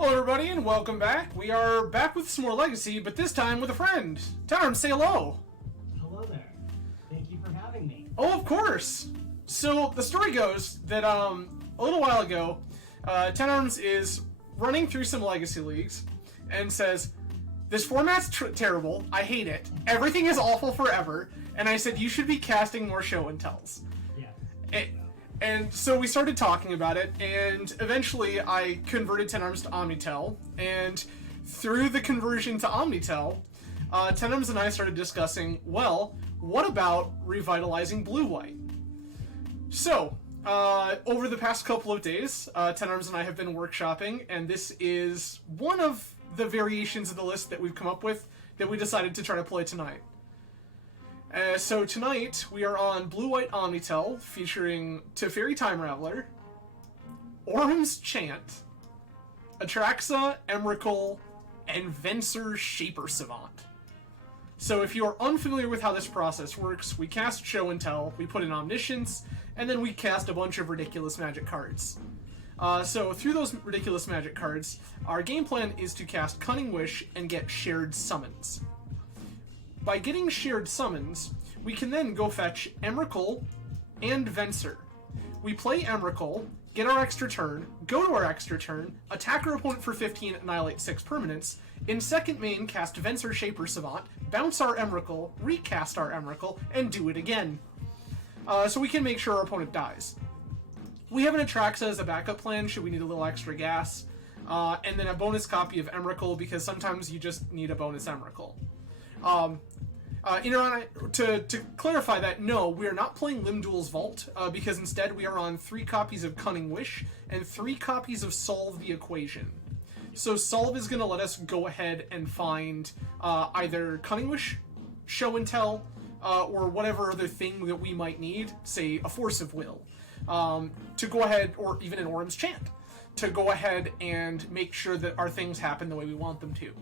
Hello everybody and welcome back. We are back with some more Legacy, but this time with a friend. TenArms, say hello. Hello there. Thank you for having me. Oh, of course. So the story goes that a little while ago, TenArms is running through some Legacy leagues and says, this format's terrible, I hate it, everything is awful forever, and I said you should be casting more show and tells. Yeah. And so we started talking about it, and eventually I converted TenArms to OmniTell, and through the conversion to OmniTell, TenArms and I started discussing, well, what about revitalizing blue-white? So, over the past couple of days, TenArms and I have been workshopping, and this is one of the variations of the list that we've come up with that we decided to try to play tonight. So tonight, we are on Blue-White OmniTell, featuring Teferi Time Raveler, Orm's Chant, Atraxa, Emrakul, and Venser Shaper Savant. So if you are unfamiliar with how this process works, we cast Show and Tell, we put in Omniscience, and then we cast a bunch of ridiculous magic cards. So through those ridiculous magic cards, our game plan is to cast Cunning Wish and get Shared Summons. By getting Shared Summons, we can then go fetch Emrakul and Venser. We play Emrakul, get our extra turn, go to our extra turn, attack our opponent for 15, annihilate 6 permanents, in second main cast Venser Shaper Savant, bounce our Emrakul, recast our Emrakul, and do it again. So we can make sure our opponent dies. We have an Atraxa as a backup plan should we need a little extra gas, and then a bonus copy of Emrakul because sometimes you just need a bonus Emrakul. To clarify that, no, we are not playing Limduel's Vault, because instead we are on 3 copies of Cunning Wish and 3 copies of Solve the Equation. So Solve is going to let us go ahead and find either Cunning Wish, Show and Tell, or whatever other thing that we might need, say a Force of Will, to go ahead, or even an Orm's Chant, to go ahead and make sure that our things happen the way we want them to.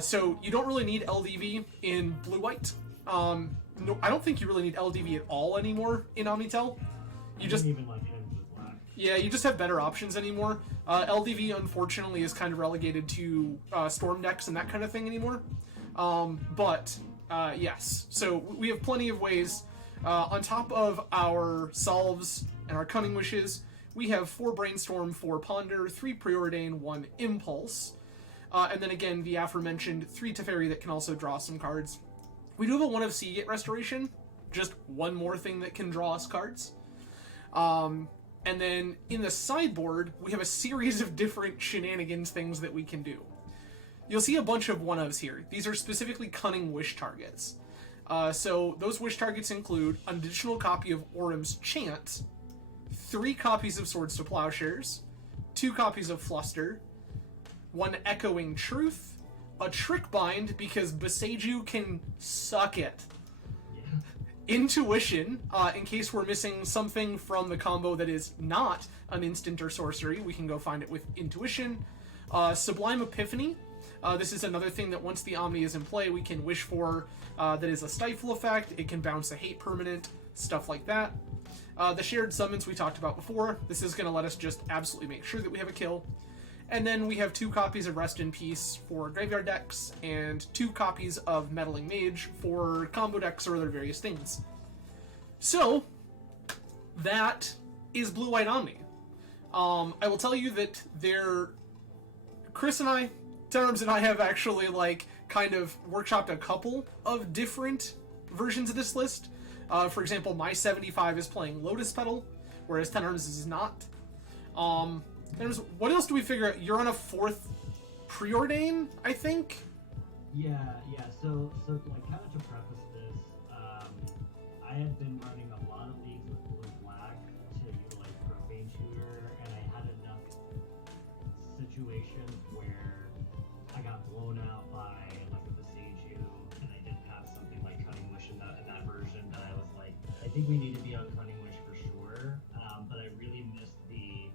So you don't really need LDV in Blue-White. No, I don't think you really need LDV at all anymore in OmniTell. You just even like it into black. Yeah, you just have better options anymore. LDV unfortunately is kind of relegated to storm decks and that kind of thing anymore. Yes, so we have plenty of ways. On top of our solves and our Cunning Wishes, we have 4 Brainstorm, 4 Ponder, 3 Preordain, 1 Impulse. And then again, the aforementioned 3 Teferi that can also draw some cards. We do have a 1 of Seagate Restoration, just one more thing that can draw us cards. And then in the sideboard, we have a series of different shenanigans things that we can do. You'll see a bunch of 1-ofs here. These are specifically Cunning Wish targets. So those wish targets include an additional copy of Orm's Chant, 3 copies of Swords to Plowshares, 2 copies of Fluster, 1 Echoing Truth, a Trick Bind because Beseiju can suck it. Yeah. Intuition, in case we're missing something from the combo that is not an instant or sorcery, we can go find it with Intuition. Sublime Epiphany, this is another thing that once the Omni is in play, we can wish for, that is a Stifle effect, it can bounce a hate permanent, stuff like that. The Shared Summons we talked about before, this is going to let us just absolutely make sure that we have a kill. And then we have 2 copies of Rest in Peace for graveyard decks, and 2 copies of Meddling Mage for combo decks or other various things. So, that is Blue-White Omni. I will tell you that Chris and I, TenArms and I have actually, kind of workshopped a couple of different versions of this list. For example, my 75 is playing Lotus Petal, whereas TenArms is not. What else do we figure out? You're on a 4th Preordain, I think? Yeah. So kind of to preface this, I had been running a lot of leagues with Blue-Black to utilize Profane Tutor, and I had enough situations where I got blown out by like a Beseiju, and I didn't have something like Cunning Wish in that version that I was like, I think we need to be on Cunning Wish for sure, but I really missed the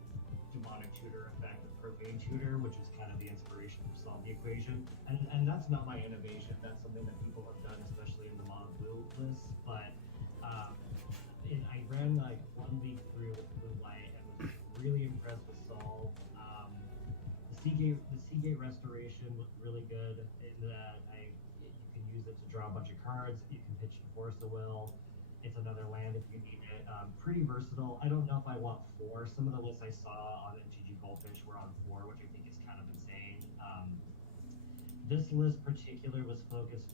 Demonic Tutor effect of Profane Tutor, which is kind of the inspiration for Solve the Equation. And that's not my innovation, that's something that people have done, especially in the mono blue list. But I ran like 1 league through with Blue-White and was really impressed with Solve. The Seagate restoration looked really good in that you can use it to draw a bunch of cards. You can pitch and force a will. It's another land if you need it. Pretty versatile. I don't know if I want 4. Some of the lists I saw on MTG Goldfish were on 4, which I think is kind of insane. This list particular was focused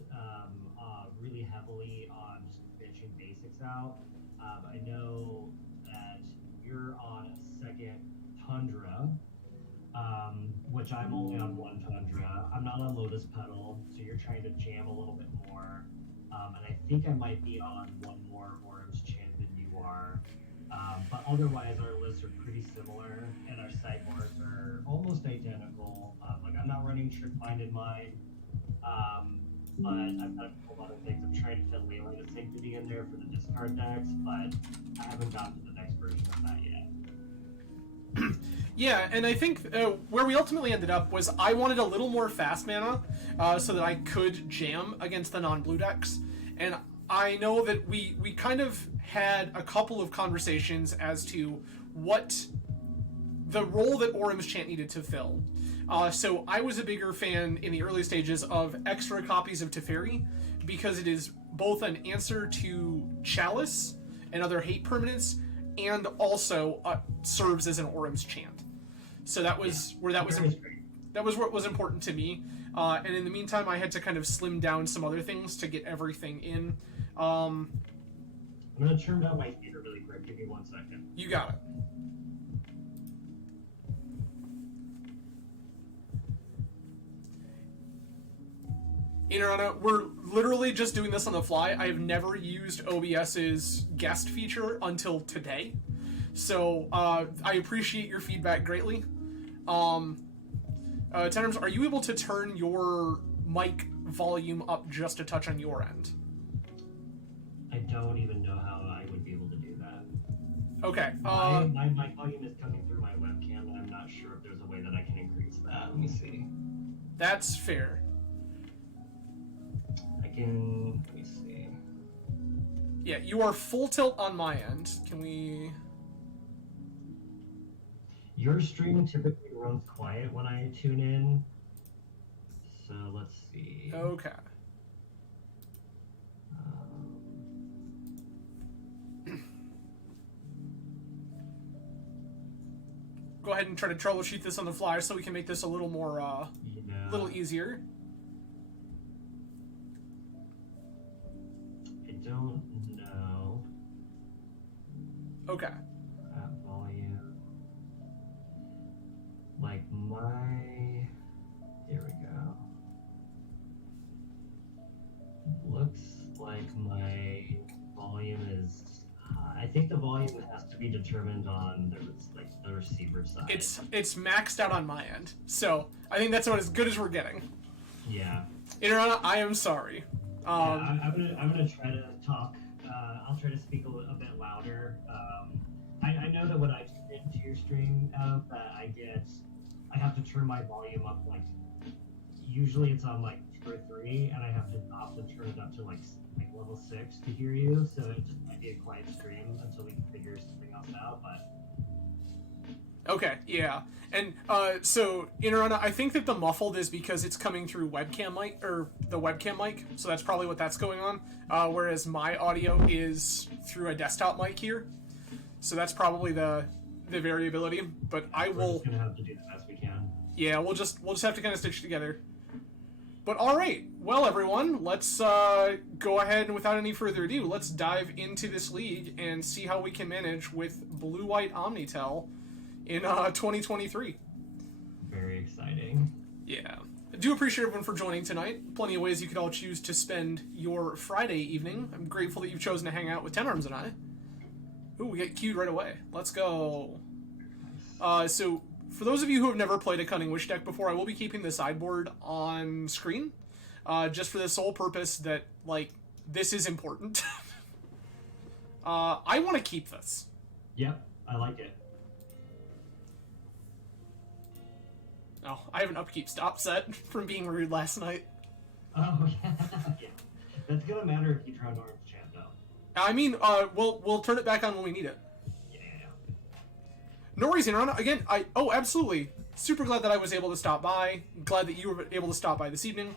really heavily on just pitching basics out. I know that you're on second Tundra, which I'm only on 1 Tundra. I'm not on Lotus Petal, so you're trying to jam a little bit more. And I think I might be on 1 more Orange Chant than you are. But otherwise, our lists are pretty similar, and our sideboards are almost identical. Like, I'm not running Trick Minded Mind, but I've got a couple other things. I'm trying to fit Leyline of Sanctity in there for the discard decks, but I haven't gotten to the next version of that yet. Yeah, and I think where we ultimately ended up was I wanted a little more fast mana so that I could jam against the non-blue decks. And I know that we kind of had a couple of conversations as to what the role that Orum's Chant needed to fill. So I was a bigger fan in the early stages of extra copies of Teferi because it is both an answer to Chalice and other hate permanents, and also serves as an Orum's Chant. So that was where that was what was important to me. And in the meantime, I had to kind of slim down some other things to get everything in. I'm gonna turn down my theater really quick. Give me 1 second. You got it. Interana, we're literally just doing this on the fly. I have never used OBS's guest feature until today. So, I appreciate your feedback greatly. TenArms, are you able to turn your mic volume up just a touch on your end? I don't even know how I would be able to do that. Okay. My mic volume is coming through my webcam, and I'm not sure if there's a way that I can increase that. Let me see. That's fair. Let me see. Yeah, you are full tilt on my end. Can we... Your stream typically runs quiet when I tune in, so let's see. Okay. Go ahead and try to troubleshoot this on the fly so we can make this a little more, little easier. I don't know. Okay. Volume. Like here we go. Looks like my volume is high. I think the volume has to be determined on the receiver side. It's maxed out on my end, so I think that's about as good as we're getting. Yeah. Interana, I am sorry. I'm gonna try to talk. I'll try to speak a bit louder. I know that when I tune into your stream, that I have to turn my volume up, like, usually it's on like 2 or 3, and I have to often turn it up to like level 6 to hear you. So it just might be a quiet stream until we can figure something else out. But okay, yeah, and so Interana, I think that the muffled is because it's coming through webcam mic or the webcam mic, so that's probably what that's going on. Whereas my audio is through a desktop mic here, so that's probably the variability. But we're just gonna have to do the best we can. Yeah, we'll just have to kind of stitch it together. But all right, well everyone, let's go ahead and without any further ado, let's dive into this league and see how we can manage with blue-white OmniTell in 2023. Very exciting. Yeah. I do appreciate everyone for joining tonight. Plenty of ways you could all choose to spend your Friday evening. I'm grateful that you've chosen to hang out with TenArms and I. Ooh, we get queued right away. Let's go. So, for those of you who have never played a Cunning Wish deck before, I will be keeping the sideboard on screen. Just for the sole purpose that, like, this is important. I want to keep this. Yep, I like it. Oh, I have an upkeep stop set from being rude last night. Oh, yeah. Yeah. That's gonna matter if you try to Arms Chant, though. I mean, we'll turn it back on when we need it. Yeah. No worries, Interana. Again, absolutely. super glad that I was able to stop by. Glad that you were able to stop by this evening.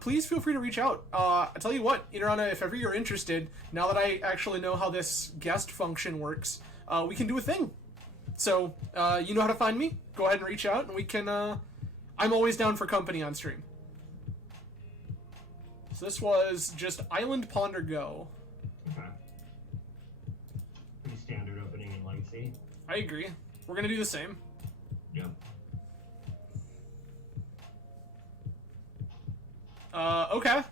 Please feel free to reach out. I tell you what, Inarana, if ever you're interested, now that I actually know how this guest function works, we can do a thing. So, you know how to find me. Go ahead and reach out, and we can, I'm always down for company on stream. So this was just Island Ponder Go. Okay. Pretty standard opening in Legacy. I agree. We're gonna do the same. Yep. Okay.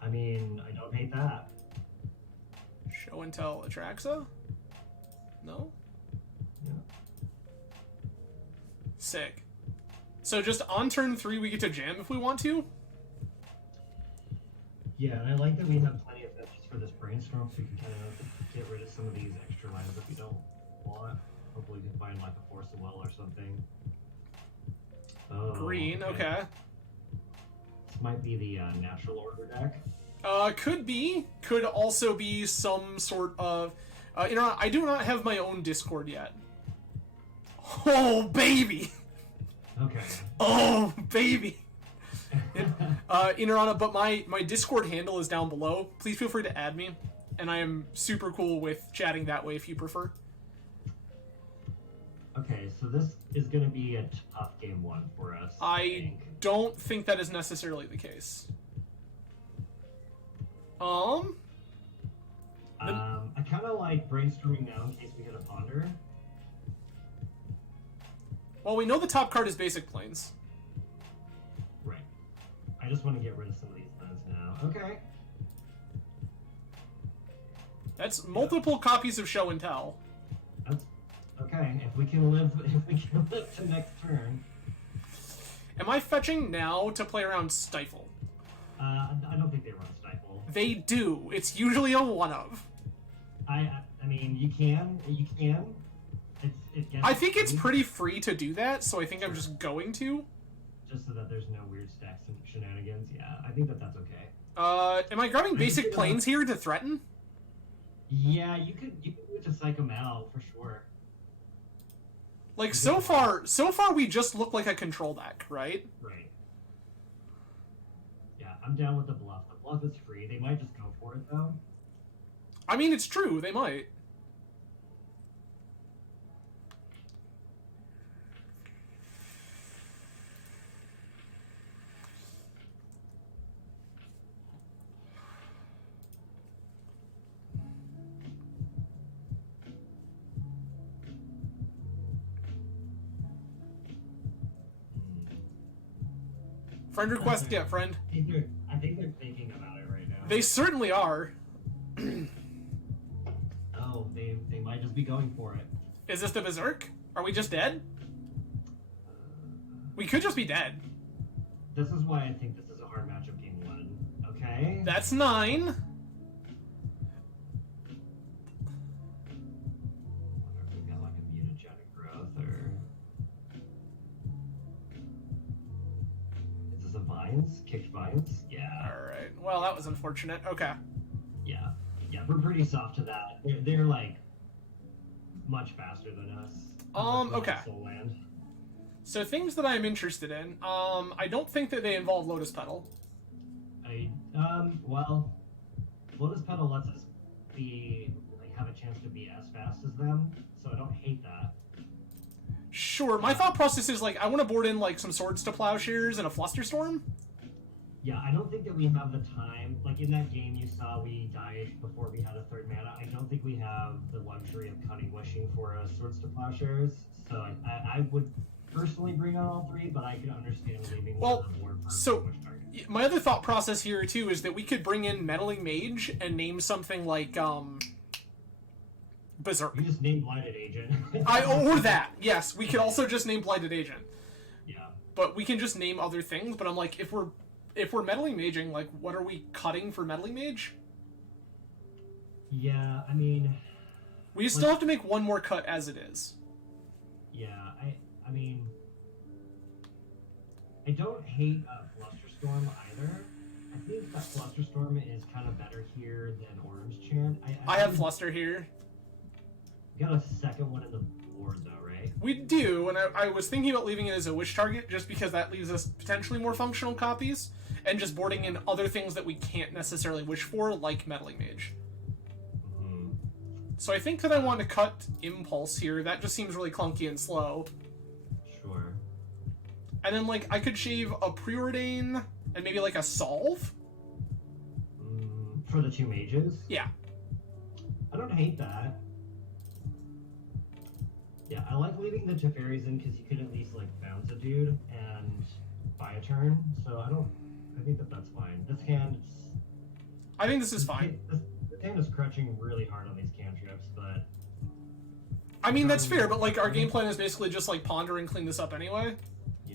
I mean, I don't hate that. Show and tell Atraxa? No? Yeah. Sick. So just on turn 3 we get to jam if we want to? Yeah, and I like that we have plenty of fetches for this brainstorm, so we can kind of get rid of some of these extra lines that we don't want. Hopefully we can find like a Force of Will or something. Oh, Green, okay. This might be the natural order deck. Could be. Could also be some sort of... you know, I do not have my own Discord yet. Oh, baby! Okay. Oh, baby! Inarana, but my Discord handle is down below. Please feel free to add me, and I am super cool with chatting that way if you prefer. Okay, so this is going to be a tough game 1 for us. I don't think that is necessarily the case. I kind of like brainstorming now in case we hit a ponder. Well, we know the top card is Basic Planes. Right. I just want to get rid of some of these lands now. Okay. That's multiple copies of Show and Tell. That's okay. If we can live to next turn. Am I fetching now to play around Stifle? I don't think they run Stifle. They do. It's usually a one of. I mean, you can. I think it's pretty free to do that, so I think I'm just going to. Just so that there's no weird stacks and shenanigans. Yeah, I think that that's okay. Am I grabbing Basic Planes here to threaten? Yeah, you could do it to psych them out for sure. Like so far we just look like a control deck, right? Right. Yeah, I'm down with the bluff. The bluff is free. They might just go for it though. I mean, it's true. They might. Friend request, yeah, friend. I think they're thinking about it right now. They certainly are. Oh, they might just be going for it. Is this the Berserk? Are we just dead? We could just be dead. This is why I think this is a hard matchup game 1. Okay? That's 9. I wonder if we've got like a mutagenic growth or... Is this a Vines? Kicked Vines? Yeah. Alright. Well, that was unfortunate. Okay. Yeah. Yeah, we're pretty soft to that. They're like much faster than us. Okay. Soul land. So things that I'm interested in, I don't think that they involve Lotus Petal. Well, Lotus Petal lets us have a chance to be as fast as them, so I don't hate that. Sure, my thought process is, like, I want to board in, like, some Swords to Plowshares and a Flusterstorm. Yeah, I don't think that we have the time. Like, in that game you saw we died before we had a 3rd mana. I don't think we have the luxury of Cunning Wishing for Swords to Plowshares, so I would personally bring on all 3, but I can understand leaving one on the board for so much target. My other thought process here, too, is that we could bring in Meddling Mage and name something like, Berserk. You just name Blighted Agent. Or that, yes. We could also just name Blighted Agent. Yeah. But we can just name other things, but I'm like, if we're Meddling Maging, like, what are we cutting for Meddling Mage? Yeah, I mean... We still have to make one more cut as it is. Yeah, I mean... I don't hate Flusterstorm either. I think that Flusterstorm is kind of better here than Orange Chant. I have Fluster here. We got a second one in the board though, right? right? We do, and I was thinking about leaving it as a wish target just because that leaves us potentially more functional copies, and just boarding in other things that we can't necessarily wish for, like Meddling Mage. Mm-hmm. So I think that I want to cut Impulse here. That just seems really clunky and slow. Sure. And then, like, I could shave a Preordain and maybe, like, a Solve? For the 2 mages? Yeah. I don't hate that. Yeah, I like leaving the Teferis in because you could at least, like, bounce a dude and buy a turn. So I think that that's fine. This hand, I think this is fine. This hand is crutching really hard on these cantrips, but... I mean, that's fair, but, like, our game plan is basically just, like, ponder and clean this up anyway. Yeah.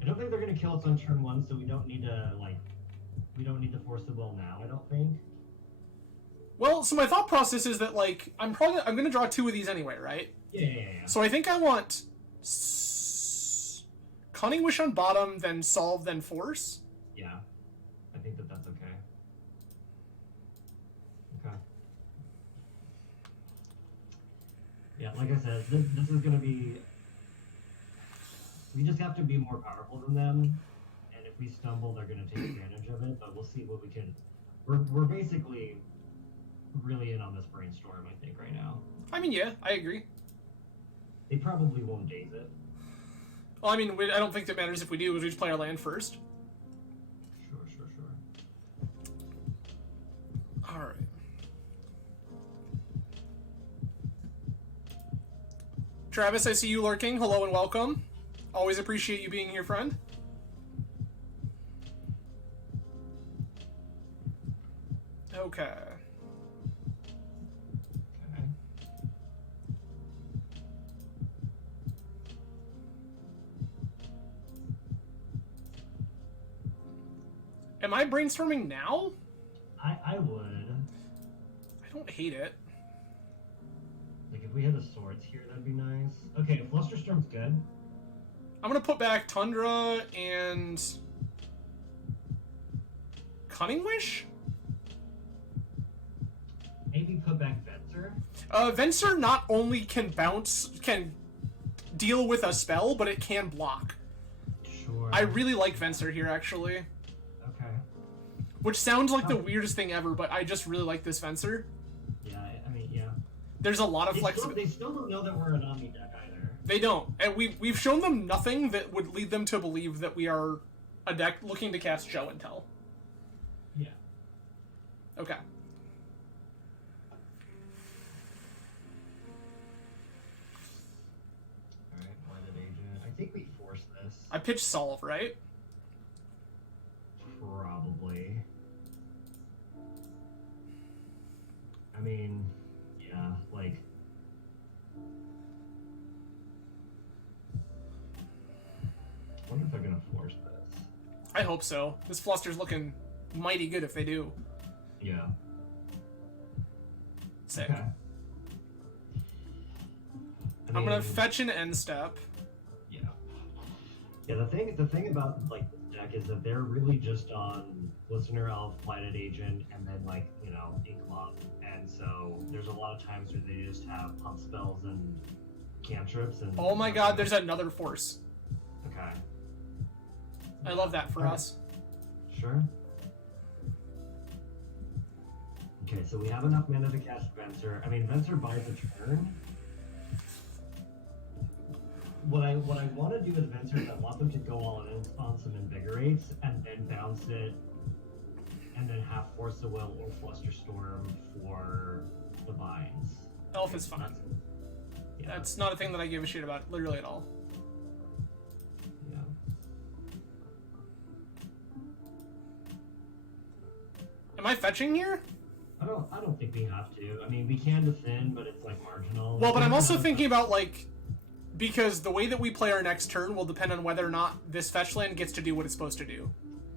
I don't think they're gonna kill us on turn 1, so we don't need to force the will now, I don't think. Well, so my thought process is that, like, I'm gonna draw 2 of these anyway, right? Yeah. So I think I want Cunning Wish on bottom, then Solve, then Force. Yeah, I think that that's okay. Okay. Yeah, like I said, this is gonna be... We just have to be more powerful than them, and if we stumble, they're gonna take advantage of it. But we'll see what we can. We're basically really in on this brainstorm, I think, right now. I mean, yeah, I agree. They probably won't daze it. Well, I mean, I don't think that matters if we do, because we just play our land first. Sure. Alright. Travis, I see you lurking. Hello and welcome. Always appreciate you being here, friend. Okay. Am I brainstorming now? I would. I don't hate it. Like, if we had the swords here, that'd be nice. Okay, Flusterstorm's good. I'm gonna put back Tundra and Cunning Wish? Maybe put back Venser. Venser not only can deal with a spell, but it can block. Sure. I really like Venser here, actually. Okay. Which sounds like the weirdest thing ever, but I just really like this Venser. Yeah, I mean, yeah. There's a lot of flexibility. They still don't know that we're an Omni deck either. They don't. And we've shown them nothing that would lead them to believe that we are a deck looking to cast Show and Tell. Yeah. Okay. Alright, Blinded Agent. I think we force this. I pitched Solve, right? Probably. I mean, yeah, like... I wonder if they're gonna force this. I hope so. This Fluster's looking mighty good if they do. Yeah. Sick. Okay. I'm gonna fetch an end step. Yeah. Yeah, the thing about, like, this deck is that they're really just on Listener Elf, Blighted Agent, and then, like, you know, Inkmoth. And so there's a lot of times where they just have pump spells and cantrips and... Oh my god, there's another force. Okay. I love that for us. Sure. Okay, so we have enough mana to cast Venser. I mean, Venser buys a turn. What I want to do with Venser is I want them to go all in on some Invigorates and then bounce it, and then have Force the Will or Flusterstorm for the Vines. Elf is fine. Yeah. That's not a thing that I give a shit about, literally at all. Yeah. Am I fetching here? I don't think we have to. I mean, we can defend, but it's like marginal. Well, but I'm also thinking about, like, because the way that we play our next turn will depend on whether or not this fetch land gets to do what it's supposed to do.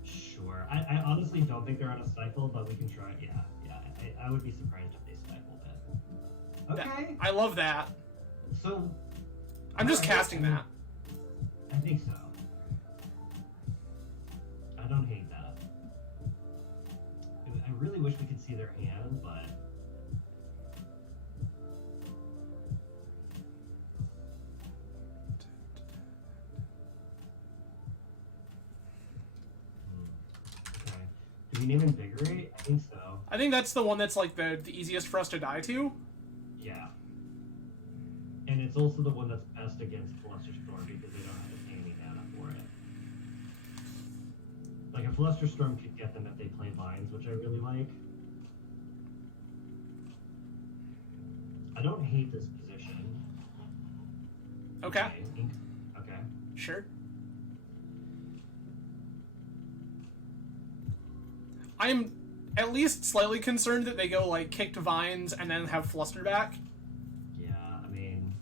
Sure. I honestly don't think they're on a stifle, but we can try. Yeah. I would be surprised if they stifled it. Okay. I love that. So. I'm just casting that. I think so. I don't hate that. I really wish we could see their hand, but okay. Do we name Invigorate? I think so. I think that's the one that's like the easiest for us to die to. Yeah. And it's also the one that's best against Flusterstorm because they don't have to pay any mana for it. Like a Flusterstorm could get them if they play Vines, which I really like. I don't hate this position. Okay. Okay. Sure. I'm at least slightly concerned that they go like kicked Vines and then have Fluster back. Yeah, I mean,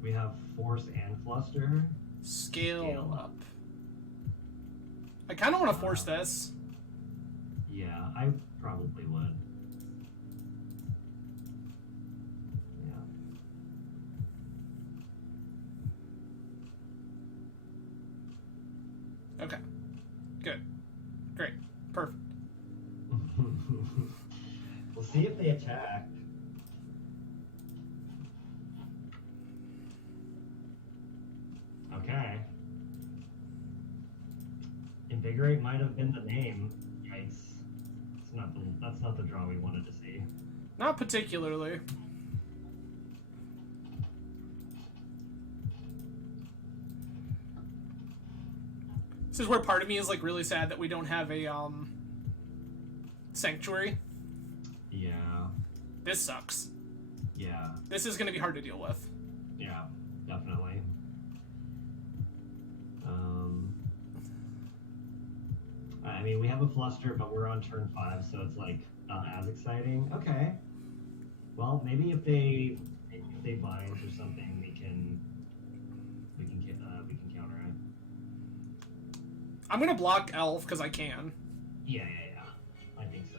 we have Force and Fluster. Scale up. I kind of want to force this. Yeah, I probably would. Okay. Good. Great. Perfect. We'll see if they attack. Okay. Invigorate might have been the name. Yikes. That's not the draw we wanted to see. Not particularly. This is where part of me is like really sad that we don't have a sanctuary. Yeah. This sucks. Yeah. This is going to be hard to deal with. Yeah, definitely. I mean, we have a Fluster, but we're on turn 5, so it's like not as exciting. Okay. Well, maybe if they bind or something, we can counter it. I'm going to block Elf because I can. Yeah. I think so.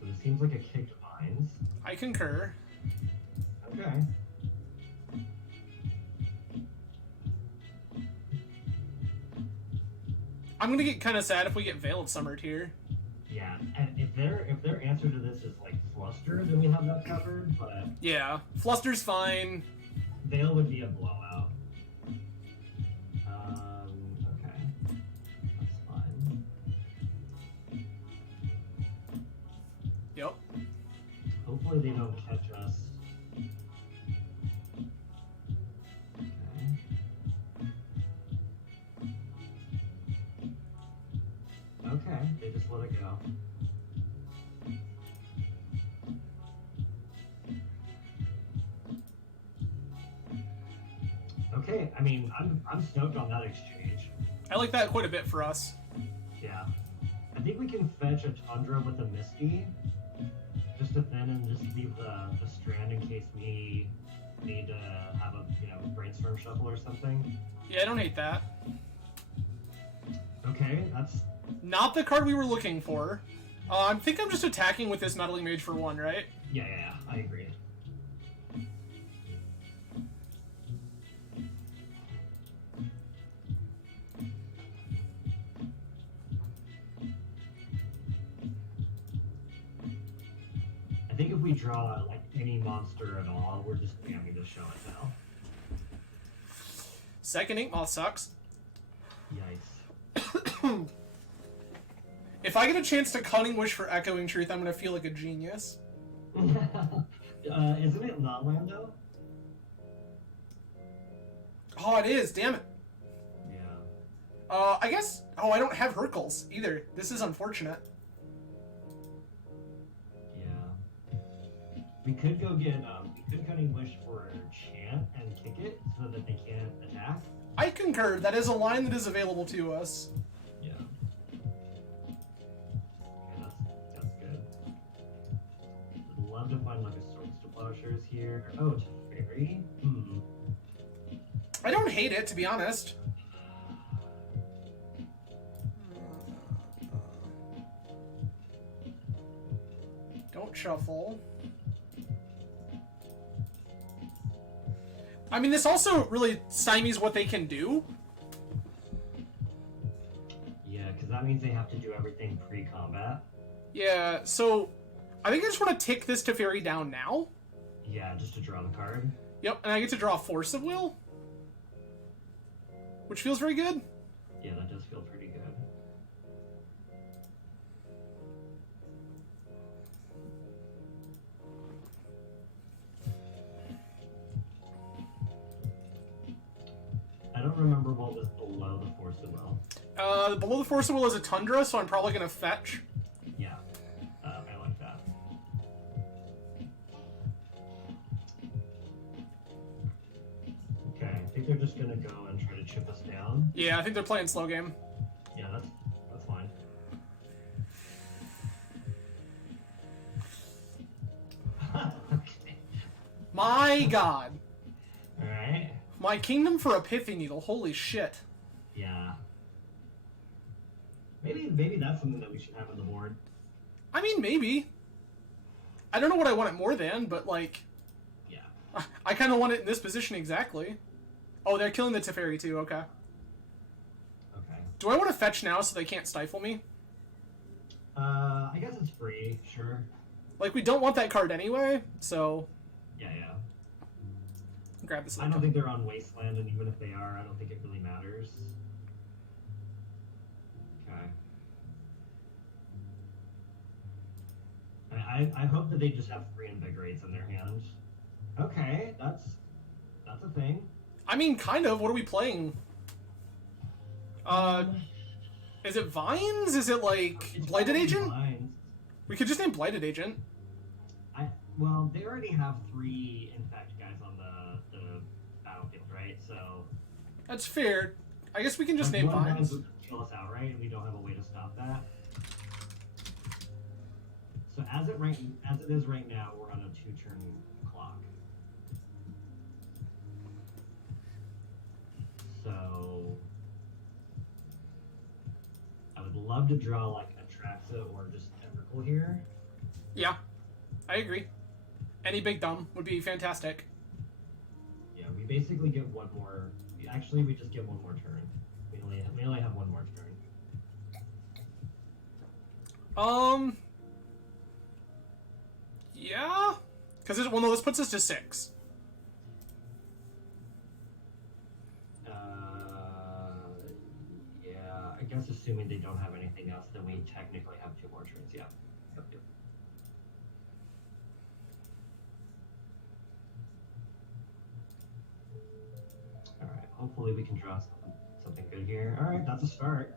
So this seems like a kicked Vines. I concur. Okay. I'm gonna get kind of sad if we get Veiled Summered here. Yeah, and if their answer to this is like Fluster, then we have that covered. But Yeah, Fluster's fine. Veil would be a blowout. Okay, that's fine. Yep. Hopefully they don't catch us. Okay, they just let it go. Okay, I mean, I'm stoked on that exchange. I like that quite a bit for us. Yeah. I think we can fetch a Tundra with a Misty, just to thin and just leave the Strand in case we need to have a, Brainstorm Shuffle or something. Yeah, I don't hate that. Okay, that's... Not the card we were looking for. I think I'm just attacking with this Meddling Mage for 1, right? Yeah, I agree. I think if we draw, like, any monster at all, we're just jamming to show it now. Second Ink Moth sucks. Yikes. If I get a chance to Cunning Wish for Echoing Truth, I'm gonna feel like a genius. Isn't it not land, though? Oh, it is, damn it. Yeah. I guess... Oh, I don't have Hercules, either. This is unfortunate. Yeah. We could go get, we could Cunning Wish for Chant and kick it so that they can't attack. I concur. That is a line that is available to us. Yeah. Yeah, that's good. I'd love to find, like, a Swords to Plowshares here. Oh, it's Fairy? I don't hate it, to be honest. Don't shuffle. I mean, this also really stymies what they can do. Yeah, because that means they have to do everything pre-combat. Yeah, so I think I just want to tick this Teferi down now. Yeah, just to draw the card. Yep, and I get to draw Force of Will, which feels very good. Yeah, that does feel pretty good. I don't remember what was below the Force of Will. Below the Force of Will is a Tundra, so I'm probably going to fetch. Yeah, I like that. Okay, I think they're just gonna go and try to chip us down. Yeah, I think they're playing slow game. Yeah, that's fine. Okay. My god. Alright. My Kingdom for a Pithy Needle, holy shit. Yeah. Maybe that's something that we should have on the board. I mean, maybe. I don't know what I want it more than, but, like... Yeah. I kind of want it in this position exactly. Oh, they're killing the Teferi too, okay. Okay. Do I want to fetch now so they can't stifle me? I guess it's free, sure. Like, we don't want that card anyway, so... Yeah. Grab this. I don't think they're on Wasteland, and even if they are, I don't think it really matters. Okay. I hope that they just have 3 Invigorates in their hand. Okay, that's a thing. I mean, kind of. What are we playing? Is it Vines? Is it, like, It's Blighted Agent? Vines. We could just name Blighted Agent. Well, they already have 3 Infect guys on the battlefield, right? So... That's fair. I guess we can just name one Vines. would kill us outright, and we don't have a way to stop that. So as it is right now, we're on a 2-turn clock. So I would love to draw like Atraxa or just Emrakul here. Yeah, I agree. Any big dumb would be fantastic. Yeah, we basically get one more. Actually, we just get one more turn. We only have one more turn. Yeah, because well, no, this puts us to 6. Yeah, I guess assuming they don't have anything else, then we technically have 2 more turns. Yeah. Yep. All right. Hopefully we can draw something good here. All right, that's a start.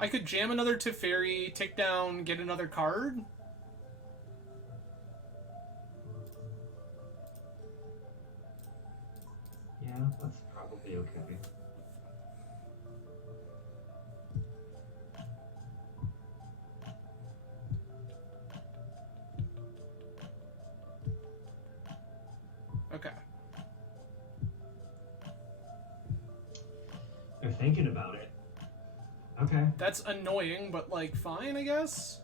I could jam another Teferi, take down, get another card. Yeah, that's probably okay. Okay. They're thinking about it. Okay. That's annoying, but, like, fine, I guess?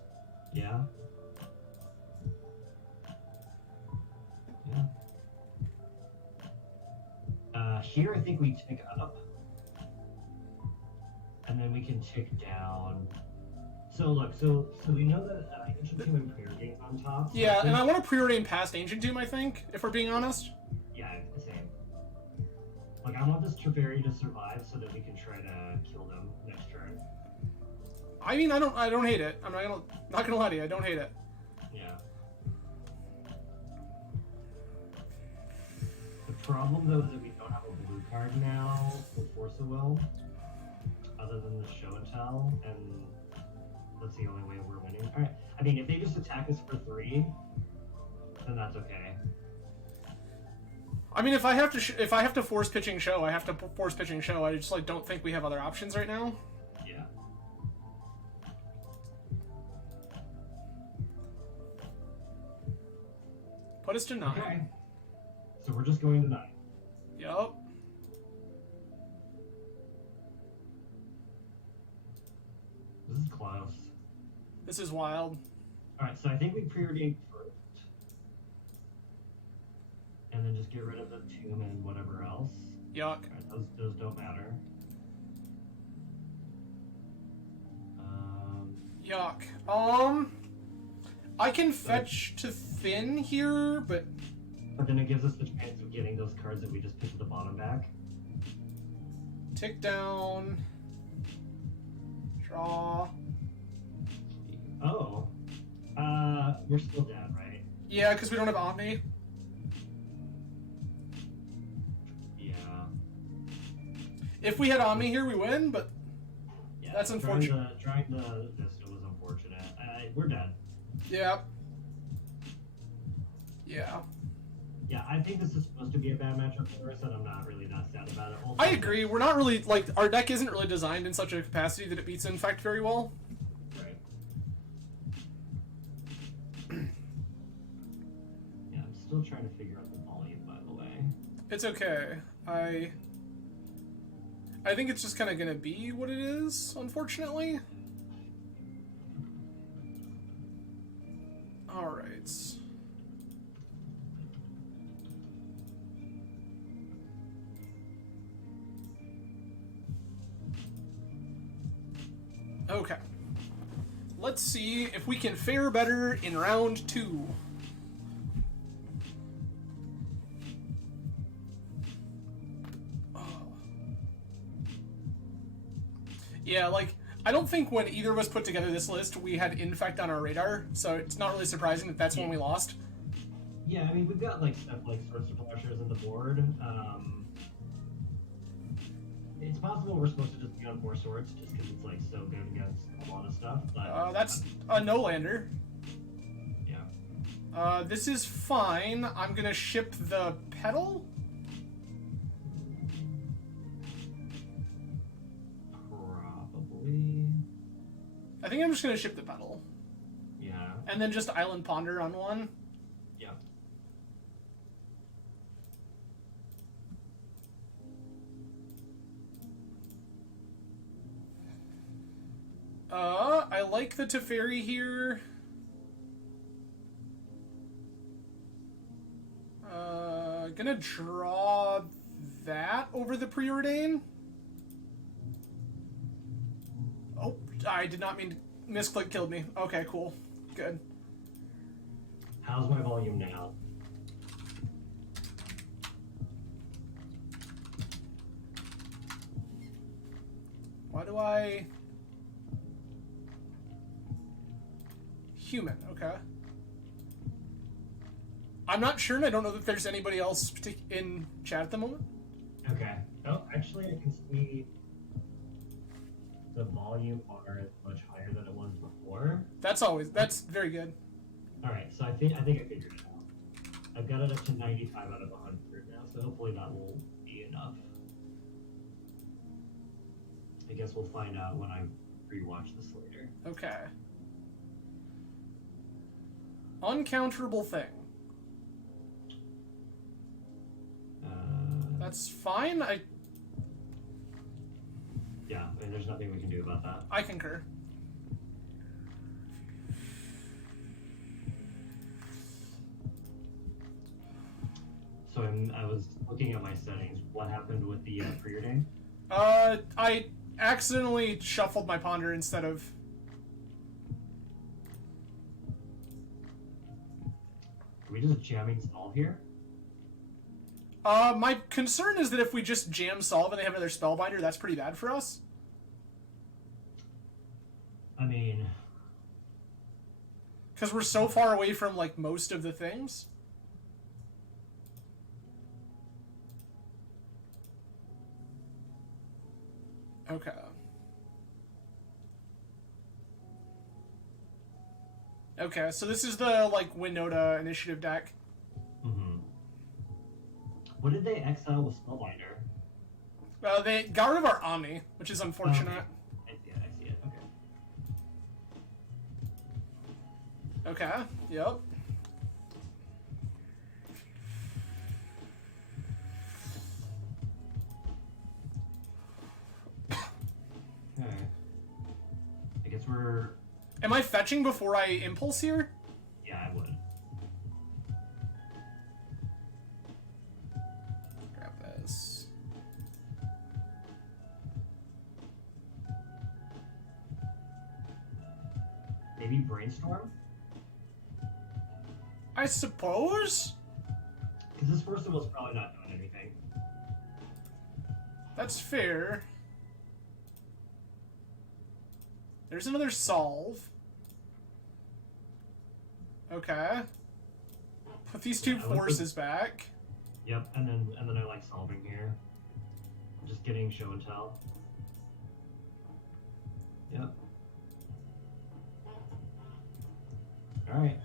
Yeah. Here I think we tick up. And then we can tick down. So look, so we know that Ancient Tomb and Prayer Game's on top. So Yeah, and I want to preordain past Ancient Tomb, I think, if we're being honest. Yeah, the same. Like, I want this Teferi to survive so that we can try to kill them next turn. I mean, I don't hate it. I'm not gonna lie to you, I don't hate it. Yeah. The problem, though, is that we don't have a blue card now with Force of Will, other than the Show and Tell, and that's the only way we're winning. All right. I mean, if they just attack us for 3, then that's okay. I mean, if I have to force pitching Show, I have to force pitching Show. I just like don't think we have other options right now. Yeah. Put us to 9. Okay. So we're just going to 9. Yup. close. This is wild. Alright, so I think we preordained first. And then just get rid of the tomb and whatever else. Yuck. Alright, those don't matter. Yuck. I can fetch to thin here, but then it gives us the chance of getting those cards that we just picked at the bottom back. tick down. Draw. Oh. We're still dead, right? Yeah, because we don't have Omni. Yeah. If we had Omni here, we win, but Yeah. that's unfortunate. Trying the Vista was unfortunate. We're dead. Yeah. Yeah. Yeah, I think this is supposed to be a bad matchup for us, and I'm not really that sad about it. Also, I agree. We're not really, like, our deck isn't really designed in such a capacity that it beats Infect very well. Right. Yeah, I'm still trying to figure out the volume, by the way. It's okay. I think it's just kind of going to be what it is, unfortunately. Alright. Okay. Let's see if we can fare better in round 2. Yeah, like, I don't think when either of us put together this list, we had Infect on our radar, so it's not really surprising that that's when we lost. Yeah, I mean, we've got, like, stuff like Sorcerer Flushers in the board. It's possible we're supposed to just be on 4 swords, just because it's, like, so good against a lot of stuff, but... That's a no-lander. Yeah. This is fine. I'm gonna ship the Petal? Probably. I think I'm just gonna ship the Petal. Yeah. And then just Island Ponder on one. Yeah. I like the Teferi here. Gonna draw that over the Preordain. Oh, I did not mean to... Misclick killed me. Okay, cool. Good. How's my volume now? Why do I... Human, okay. I'm not sure, and I don't know that there's anybody else in chat at the moment. Okay. Oh, actually, I can see the volume bar is much higher than it was before. That's very good. All right, so I think I figured it out. I've got it up to 95 out of 100 now, so hopefully that will be enough. I guess we'll find out when I rewatch this later. Okay. Uncounterable thing. That's fine. Yeah, I mean, there's nothing we can do about that. I concur. So I was looking at my settings. What happened with the preordain? I accidentally shuffled my Ponder instead of... Are we just jamming solve here? My concern is that if we just jam solve and they have another Spellbinder, that's pretty bad for us. I mean... Because we're so far away from, like, most of the things. Okay. Okay, so this is the, like, Winota initiative deck. Mm-hmm. What did they exile with Spellbinder? They got rid of our Omni, which is unfortunate. Okay. I see it. Okay. Okay, yep. Alright. I guess Because we're... Am I fetching before I impulse here? Yeah, I would. Grab this. Maybe brainstorm? I suppose? Because this first of all is probably not doing anything. That's fair. There's another solve. Okay. Put these two forces back. Yep, and then I like solving here. Just getting show and tell. Yep. Alright.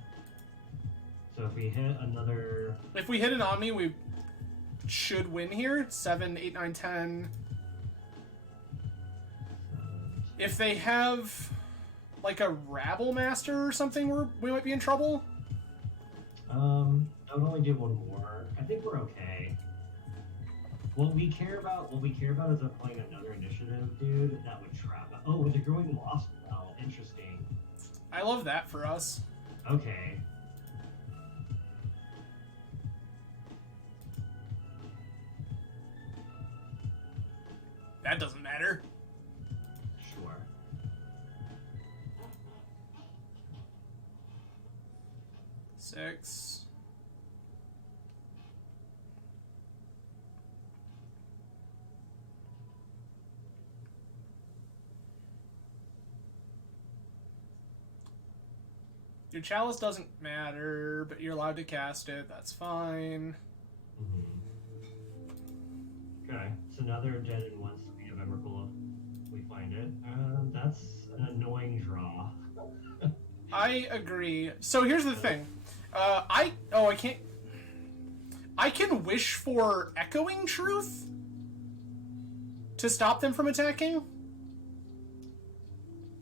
So if we hit another... If we hit an Omni, we should win here. 7, 8, 9, 10. If they have like a Rabble Master or something, we might be in trouble. I would only do one more. I think we're okay. What we care about is us playing another initiative, dude. That would trap. Oh, with the growing lost spell. Interesting. I love that for us. Okay. That doesn't matter. Sure. Six. Your chalice doesn't matter, but you're allowed to cast it. That's fine. Okay, so now they're dead in one speed of Emrakul. We find it. That's an annoying draw. I agree. So here's the thing. I can't. I can wish for Echoing Truth to stop them from attacking.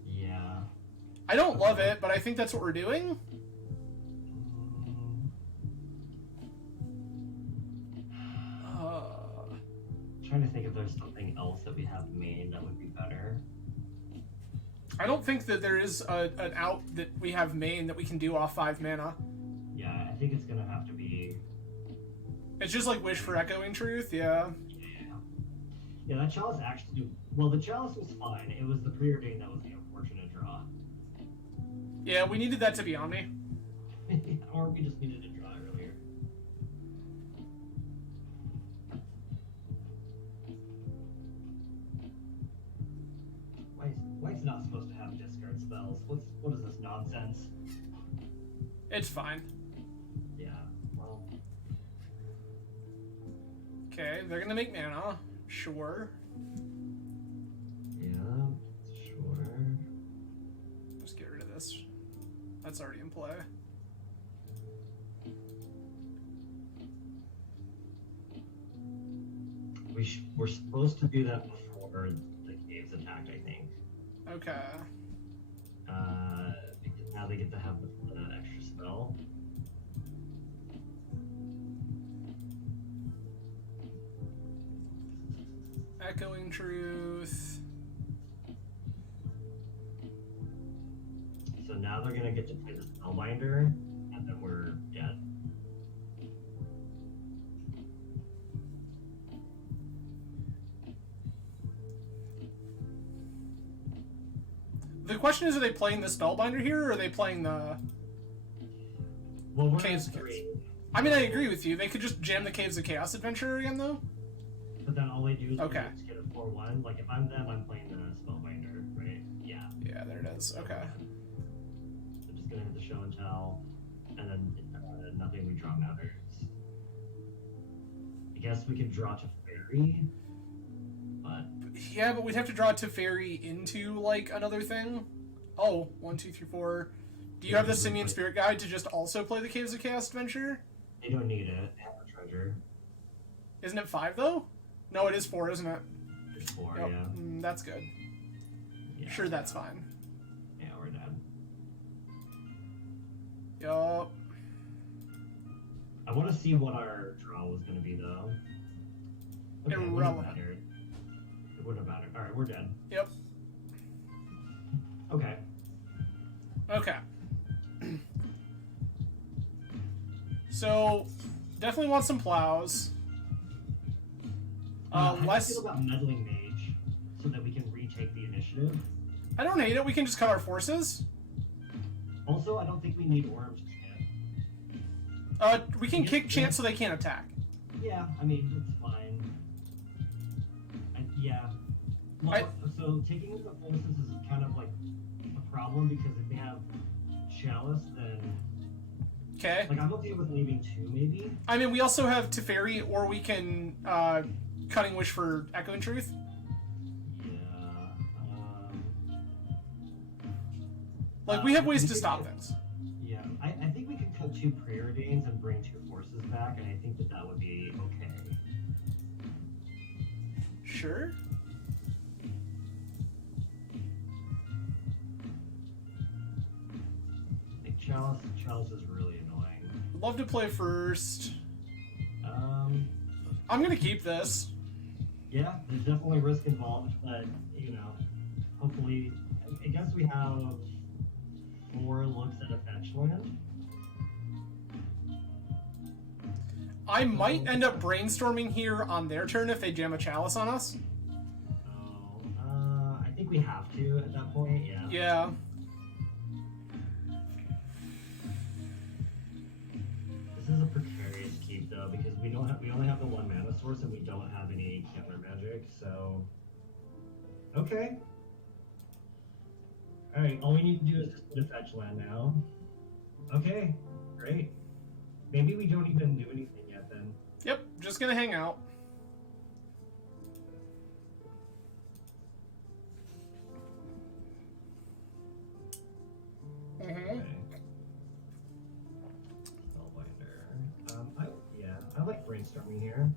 Yeah. I don't love it, but I think that's what we're doing. Trying to think if there's something else that we have main that would be better. I don't think that there is an out that we have main that we can do off 5 mana. Yeah, I think it's gonna have to be... It's just like Wish for Echoing Truth, yeah. Yeah, that chalice actually... Well, the chalice was fine. It was the preordained that was the unfortunate draw. Yeah, we needed that to be Omni. Or we just needed to draw earlier. White's not supposed to have discard spells. What is this nonsense? It's fine. Yeah, well... Okay, they're gonna make mana. Sure. Yeah, sure. Just get rid of this. That's already in play. We're supposed to do that before the caves attacked, I think. Okay. Because now they get to have the extra spell. Echoing Truth. So now they're gonna get to play the Spellbinder, and then we're dead. The question is, are they playing the Spellbinder here, or are they playing the Well, we're Caves at of Chaos? 3. I mean, I agree with you. They could just jam the Caves of Chaos adventure again, though. But then all they do is Okay. just get a 4-1. Like, if I'm them, I'm playing the Spellbinder, right? Yeah. Yeah, there it is. Okay. I'm just gonna hit the show and tell, and then nothing we draw matters. I guess we could draw to Fairy, but... Yeah, but we'd have to draw Teferi into, like, another thing. Oh, 1, 2, 3, 4. Do you have the Simian Spirit Guide to just also play the Caves of Chaos adventure? They don't need it. They have a treasure. Isn't it 5, though? No, it is 4, isn't it? It's 4, Yep. yeah. That's good. Yeah. Sure, that's fine. Yeah, we're dead. Yup. I want to see what our draw was going to be, though. Okay, Irrelevant. It wouldn't have mattered. Alright, we're dead. Yep. Okay. Okay. So, definitely want some plows. How do you Less. feel about meddling mage so that we can retake the initiative? I don't hate it. We can just cut our forces. Also, I don't think we need Orms yet. We can kick chance so they can't attack. Yeah, I mean, it's fine. Yeah. Well, so taking the forces is kind of like a problem because if they have Chalice, then... Okay. Like, I'm okay with leaving 2, maybe? I mean, we also have Teferi, or we can, Cutting Wish for Echoing Truth. Like, we have ways to stop things. Yeah, I think we could cut 2 Preordains and bring 2 forces back, and I think that would be okay. Sure. Like, Chalice is really annoying. I'd love to play first. I'm gonna keep this. Yeah, there's definitely risk involved, but, you know, hopefully... I guess we have 4 looks at a fetch land. I might end up brainstorming here on their turn if they jam a Chalice on us. Oh, I think we have to at that point, yeah. Yeah. This is a precarious keep though, because we only have the 1 mana source and we don't have any counter magic, so... Okay. Alright, all we need to do is just put a fetch land now. Okay, great. Maybe we don't even do anything yet then. Yep, just gonna hang out. Okay. Spellbinder. I like brainstorming here.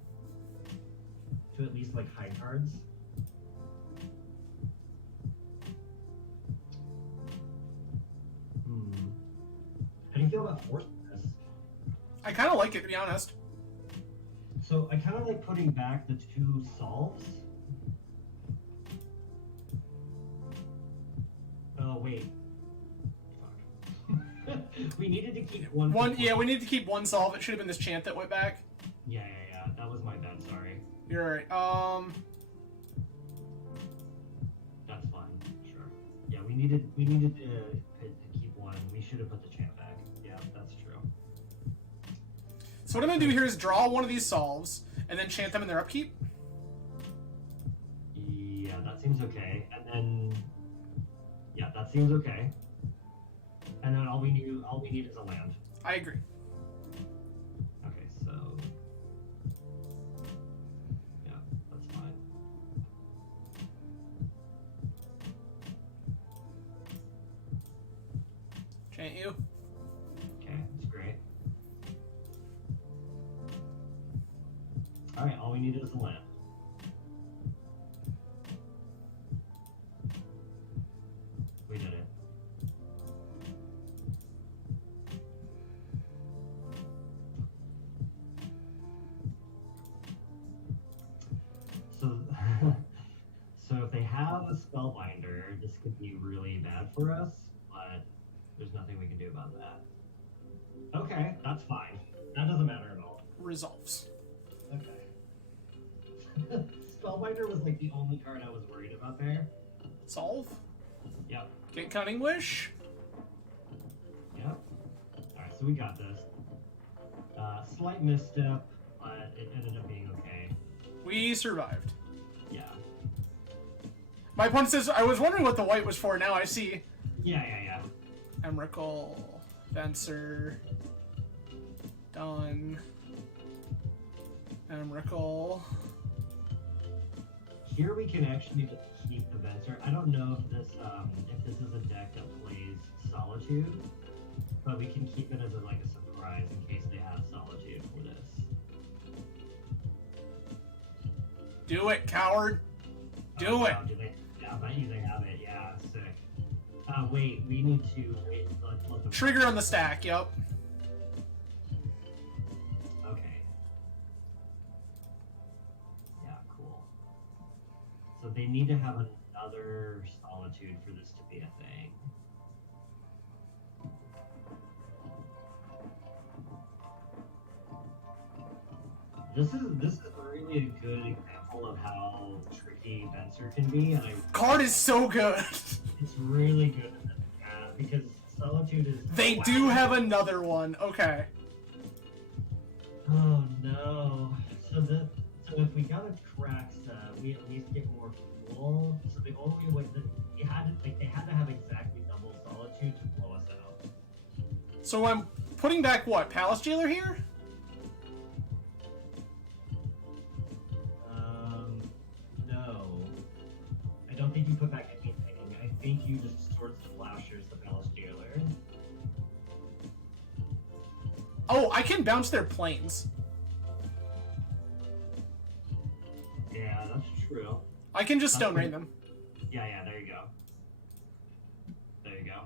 To at least like high cards. How do you feel about force this? I kind of like it, to be honest. So I kind of like putting back the 2 solves. Oh wait. Fuck. We needed to keep one. Yeah, we need to keep 1 solve. It should have been this chant that went back. Yeah. That was my bad. Sorry. You're right. That's fine. Sure. Yeah, we needed to keep 1. We should have put the chant back. Yeah, that's true. So what I'm gonna do here is draw 1 of these solves and then chant them in their upkeep. Yeah, that seems okay. And then, yeah, that seems okay. And then all we need is a land. I agree. Okay, so yeah, that's fine. Chant you. Okay, that's great. All right, all we need is a land. We did it. So, so if they have a spellbinder, this could be really bad for us, but there's nothing we can do about that. Okay, that's fine. That doesn't matter at all. Resolves. Okay. Spellbinder was like the only card I was worried about there. Solve. Yep. Get Cunning Wish. Yep. Alright, so we got this. Slight misstep, but it ended up being okay. We survived. Yeah. My opponent says, I was wondering what the white was for. Now I see. Yeah. Emrakul, Fencer, done. Emrakul. Here we can actually just keep the Venser. I don't know if this is a deck that plays Solitude, but we can keep it as a surprise in case they have Solitude for this. Do it, coward. Do it. Wow, I bet you they have it. Yeah, sick. Wait, we need to wait. Let them Trigger on the stack, yep. Okay. Yeah, cool. So they need to have another Solitude for this to be a thing. this is really a good example of how tricky Venser can be, and Card is so good. it's really good. Because Solitude is. They do have another one. Okay. Oh no. So if we got Atraxa, we at least get more fuel. So the only way that they had to have exactly double Solitude to blow us out. So I'm putting back what? Palace Jailer here? No. I don't think you put back anything. I think you just Swords to Plowshares the Palace Jailer. Oh, I can bounce their planes. Yeah, that's true. I can just Stone Rain them. Yeah, there you go. There you go.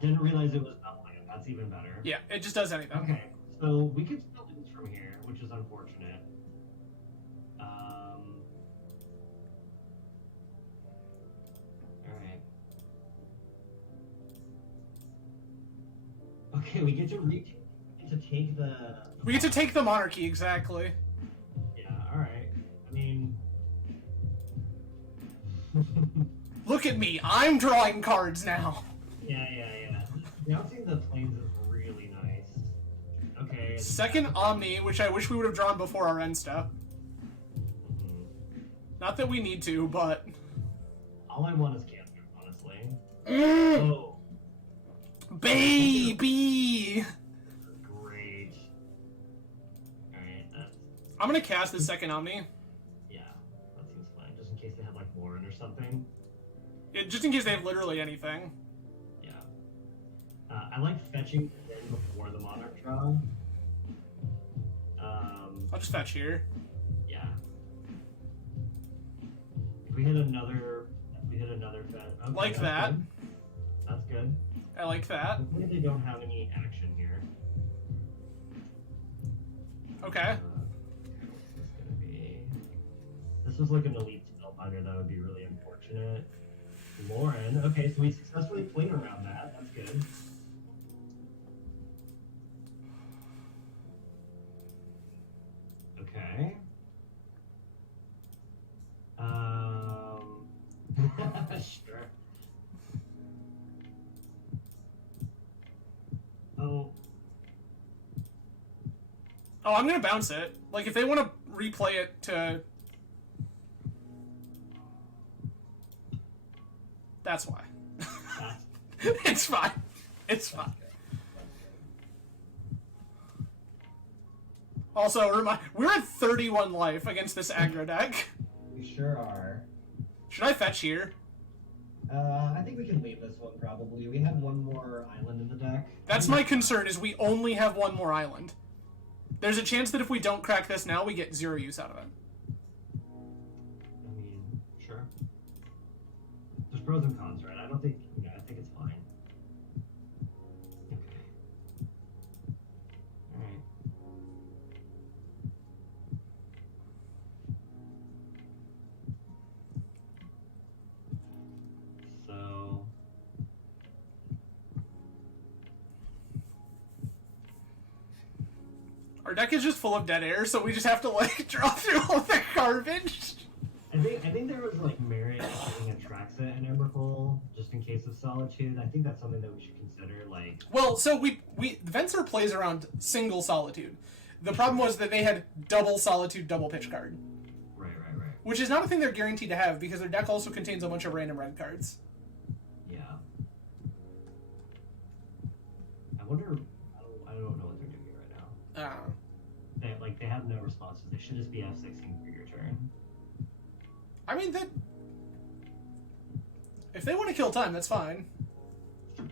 Didn't realize it was upland. That's even better. Yeah, it just does anything. Okay, so we could still lose from here, which is unfortunate. Alright. Okay, we get to take the... We get to take the monarchy, exactly. Yeah, alright. I mean... Look at me, I'm drawing cards now. Yeah. Bouncing the planes is really nice. Okay. Second Omni, which I wish we would have drawn before our end step. Not that we need to, but... All I want is Cancer, honestly. Oh. Baby! Great. Alright, I'm gonna cast the second Omni. Yeah, that seems fine. Just in case they have, like, Lauren or something. Just in case they have literally anything. Yeah. I like fetching in before the Monarch draw. I'll just fetch here. Yeah. If we hit another fetch. Okay, Like that. Good. That's good. I like that. Hopefully they don't have any action here. Okay. This was like an elite spellbinder that would be really unfortunate. Lauren. Okay, so we successfully fling around that. That's good. Okay. Sure. Oh. Oh, I'm gonna bounce it. Like, if they want to replay it to... That's why. It's fine. It's fine. Also, we're at 31 life against this aggro deck. We sure are. Should I fetch here? I think we can leave this one probably. We have one more island in the deck. That's my concern, is we only have one more island. There's a chance that if we don't crack this now, we get 0 use out of it. I mean, sure. There's pros and cons, right? I don't think, I think it's fine. Okay. Alright. So... Our deck is just full of dead air, so we just have to, like, draw through all the garbage. I think there was like merit in having Atraxa and Emberpool just in case of Solitude. I think that's something that we should consider. Like, well, so Venser plays around single Solitude. The problem was that they had double Solitude, double pitch card. Right. Which is not a thing they're guaranteed to have because their deck also contains a bunch of random red cards. Yeah. I wonder. I don't know what they're doing right now. They have no responses. They should just be F6ing for your turn. I mean, if they want to kill time, that's fine. Okay.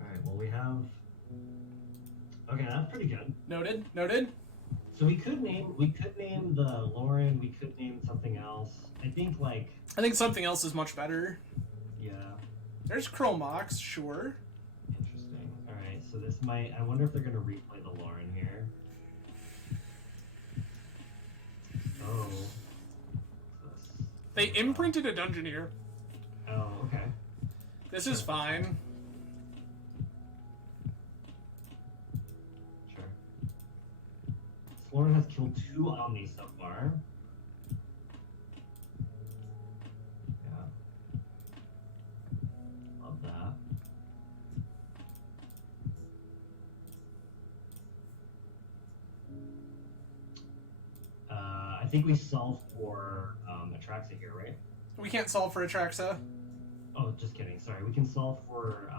Alright, well we have... Okay, that's pretty good. Noted. So we could name the Lauren. We could name something else. I think like. I think something else is much better. Yeah. There's Chromox, sure. Interesting. All right. So this might. I wonder if they're gonna replay the Lauren here. Oh. They imprinted a Dungeoneer. Oh, okay. This is fine. Sure. Lauren has killed 2 Omni so far. Yeah. Love that. I think we solved for Atraxa here, right? We can't solve for Atraxa. Oh, just kidding. Sorry. We can solve for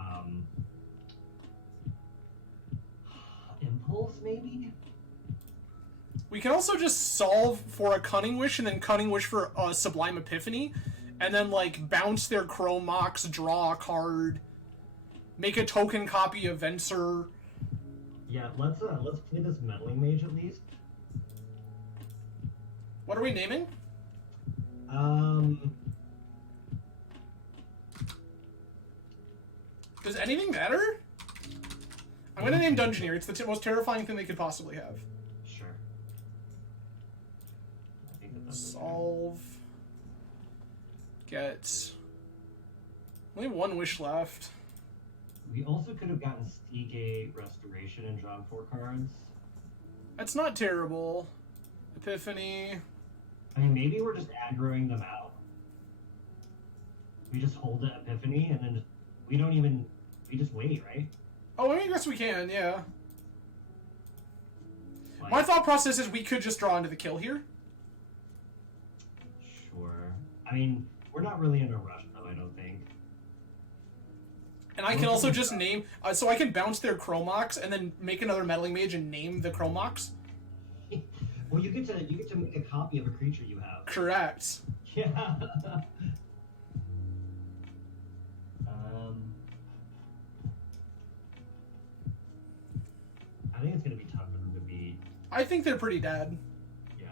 Impulse, maybe? We can also just solve for a Cunning Wish and then Cunning Wish for a Sublime Epiphany, and then like bounce their Chromox, draw a card, make a token copy of Venser. Yeah, let's play this Meddling Mage at least. What are we naming? Does anything matter? I'm gonna name Dungeoneer. It's the most terrifying thing they could possibly have. Sure. I think that's Solve. Get. Only one wish left. We also could have gotten Steegate Restoration and drawn 4 cards. That's not terrible. Epiphany. I mean, maybe we're just aggroing them out. We just hold the Epiphany and then we just wait, right? Oh, I guess we can, yeah. Like, My thought process is we could just draw into the kill here. Sure. I mean, we're not really in a rush, though, I don't think. And I can also just name... so I can bounce their Chromox and then make another Meddling Mage and name the Chromox. Well, you get to make a copy of a creature you have. Correct. Yeah. I think it's gonna be tough for them to beat. I think they're pretty dead. Yeah.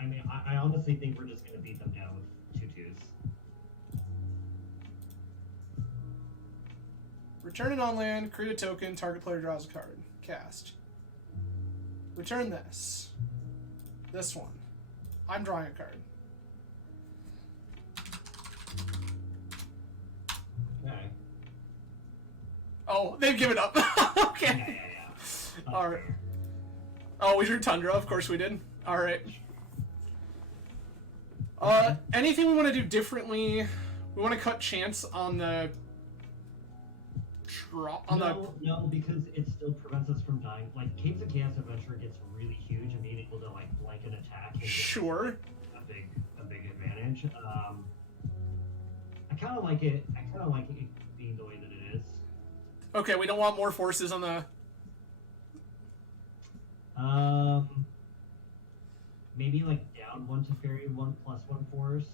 I mean, I honestly think we're just gonna beat them down with 2/2s. Return it on land, create a token, target player draws a card. Cast. Return this. This one. I'm drawing a card. Okay. Oh, they've given up. Okay. Yeah. Alright. Oh, we drew Tundra, of course we did. Alright. Anything we want to do differently? We want to cut chance on the... No, because it still prevents us from dying. Like, Caves of Chaos Adventure gets really huge and being able to, like, blanket attack and Sure. a big advantage. I kind of like it. I kind of like it being the way that it is. Okay, we don't want more forces on the... Maybe like down 1 Teferi, 1+1 force.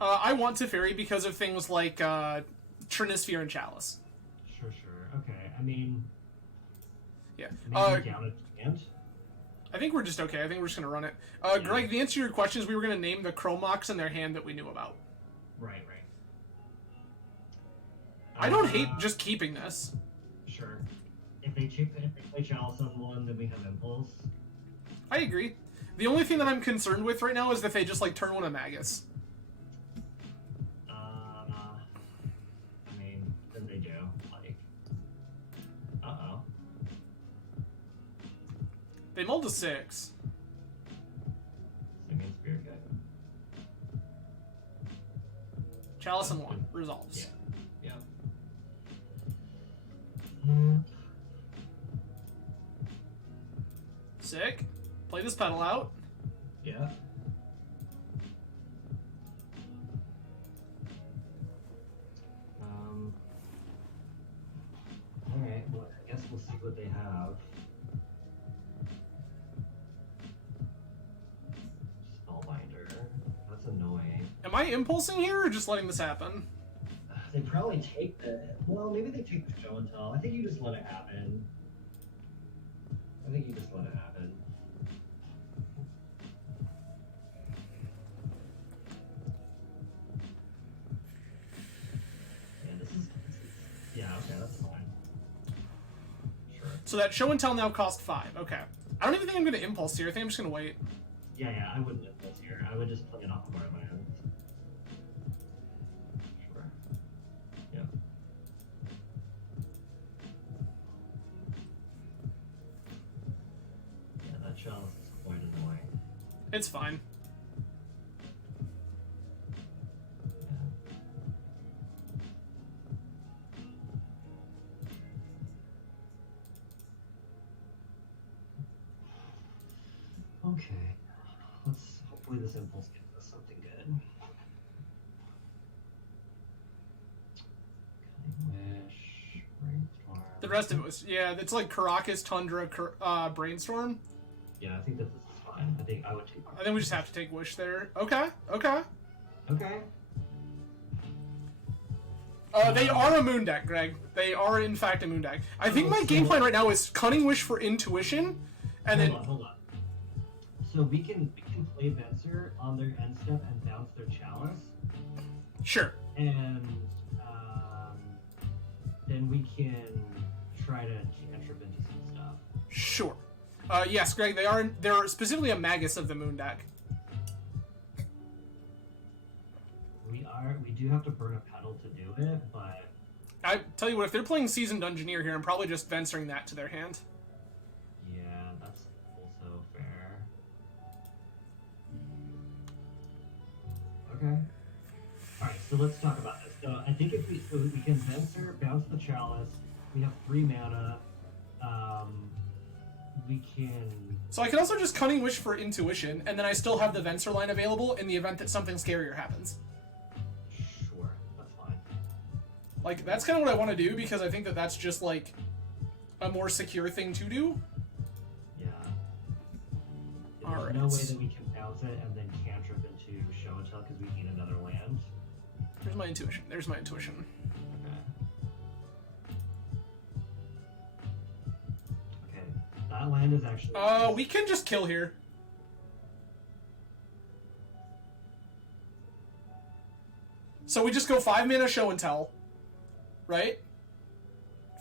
I want Teferi because of things like Trinisphere and Chalice. Sure. Okay, I mean... Yeah. Maybe down a Giant? I think we're just okay. I think we're just going to run it. Greg, the answer to your question is we were going to name the Chromox in their hand that we knew about. Right. I don't hate just keeping this. Sure. If they play Chalice on 1, then we have Impulse. I agree. The only thing that I'm concerned with right now is that they just, like, turn one of Magus. I mean, then they do. Like, uh-oh. They mulled a 6. Singing Spirit Guide. Chalice and 1. Resolves. Yeah. Sick. Play this pedal out. Yeah. Alright, well, I guess we'll see what they have. Spellbinder. That's annoying. Am I impulsing here or just letting this happen? They probably take the... Well, maybe they take the show and tell. I think you just let it happen. So that show and tell now cost 5. Okay. I don't even think I'm going to impulse here. I think I'm just going to wait. Yeah, I wouldn't impulse here. I would just play it off of our land. Sure. Yeah. Yeah, that chalice is quite annoying. It's fine. Okay, hopefully this impulse gives us something good. Wish, brainstorm. The rest of it was, yeah, it's like Caracas, Tundra, Brainstorm. Yeah, I think that this is fine. I think I would take. I think we just have to take Wish there. Okay, okay. Okay. They are a moon deck, Greg. They are in fact a moon deck. I think my game plan right now is Cunning Wish for Intuition, and then. Hold on. So we can play Venser on their end step and bounce their chalice. Sure. And then we can try to cantrip into some stuff. Sure. Yes, Greg. They're specifically a Magus of the moon deck. We do have to burn a pedal to do it, but I tell you what, if they're playing Seasoned Engineer here, I'm probably just venturing that to their hand. yeah, that's also fair. Okay. Alright, so let's talk about this. So I think if we can Venser, bounce the chalice, we have 3 mana, we can... So I can also just Cunning Wish for Intuition, and then I still have the Venser line available in the event that something scarier happens. Sure, that's fine. Like, that's kind of what I want to do, because I think that that's just, like, a more secure thing to do. Yeah. There's no way that we can bounce it and then cantrip into show and tell because we need another land. There's my intuition. There's my intuition. Okay. Okay. That land is actually... We can just kill here. So we just go 5 mana show and tell. Right?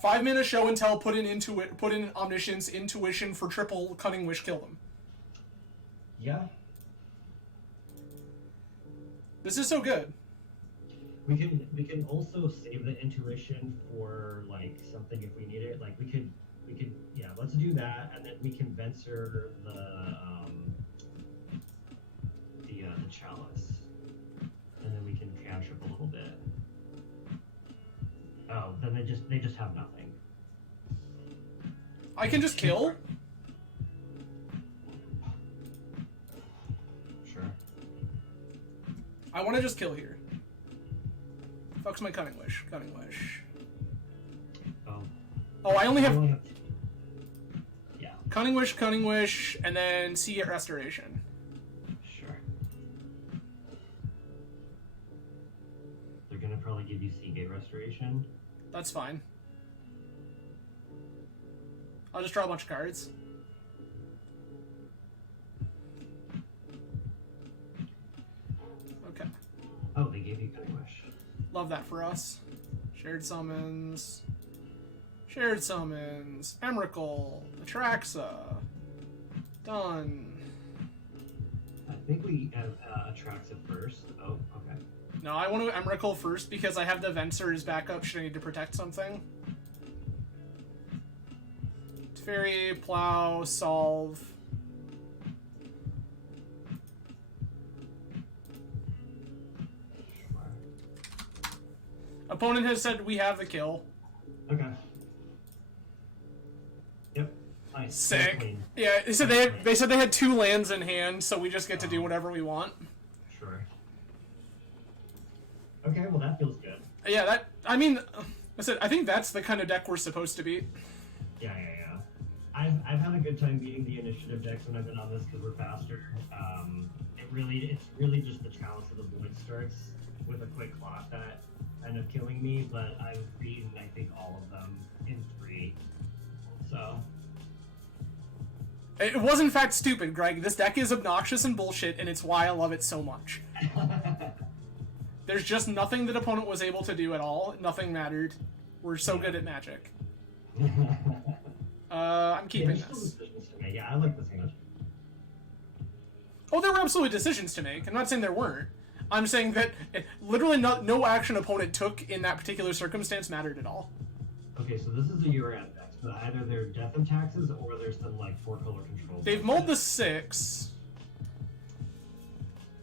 5 mana show and tell, put in Omniscience, Intuition for triple Cunning Wish, kill them. Yeah. This is so good. We can also save the intuition for like something if we need it. Like we could yeah, let's do that, and then we can Venser the chalice, and then we can cantrip a little bit. Oh, then they just have nothing. I can just kill. Sure. I want to just kill here. Fuck's my Cunning Wish. Cunning Wish. Oh. Oh, I only have yeah. Cunning Wish, and then Seagate Restoration. Sure. They're gonna probably give you Seagate Restoration. That's fine. I'll just draw a bunch of cards. Okay. Oh, they gave you Cunning Wish. Love that for us. Shared summons. Shared summons. Emrakul. Atraxa. Done. I think we have Atraxa first. Oh, okay. No, I want to Emrakul first because I have the Venser as backup should I need to protect something. Teferi, Plow, Solve. Opponent has said we have the kill. Okay. Yep. Nice. Sick. Clean. Yeah, they said they had 2 lands in hand, so we just get to do whatever we want. Sure. Okay, well that feels good. Yeah, I think that's the kind of deck we're supposed to beat. Yeah. I've had a good time beating the initiative decks when I've been on this because we're faster. It's really just the chalice of the void starts with a quick clock that end up killing me, but I've beaten I think all of them in 3. So It was in fact stupid, Greg. This deck is obnoxious and bullshit, and it's why I love it so much. There's just nothing that opponent was able to do at all. Nothing mattered. We're so good at Magic. I'm keeping There's still this. decisions to make. Yeah, I like this hand. Oh, there were absolutely decisions to make. I'm not saying there weren't. I'm saying that literally no action opponent took in that particular circumstance mattered at all. Okay, so this is a Urian deck, but either they're death and taxes or there's some like 4-color controls. They've mulled the 6.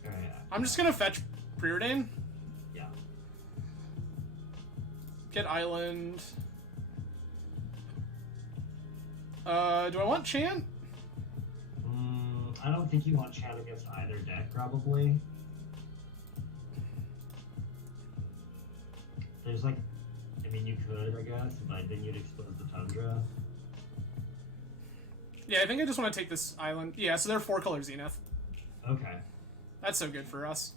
Alright, I'm just gonna fetch Preordain. yeah. Get Island. Do I want Chan? I don't think you want Chan against either deck, probably. There's like, I mean, you could, I guess, but then you'd expose the Tundra. Yeah, I think I just want to take this island. Yeah, so they're 4-color Zenith. Okay. That's so good for us.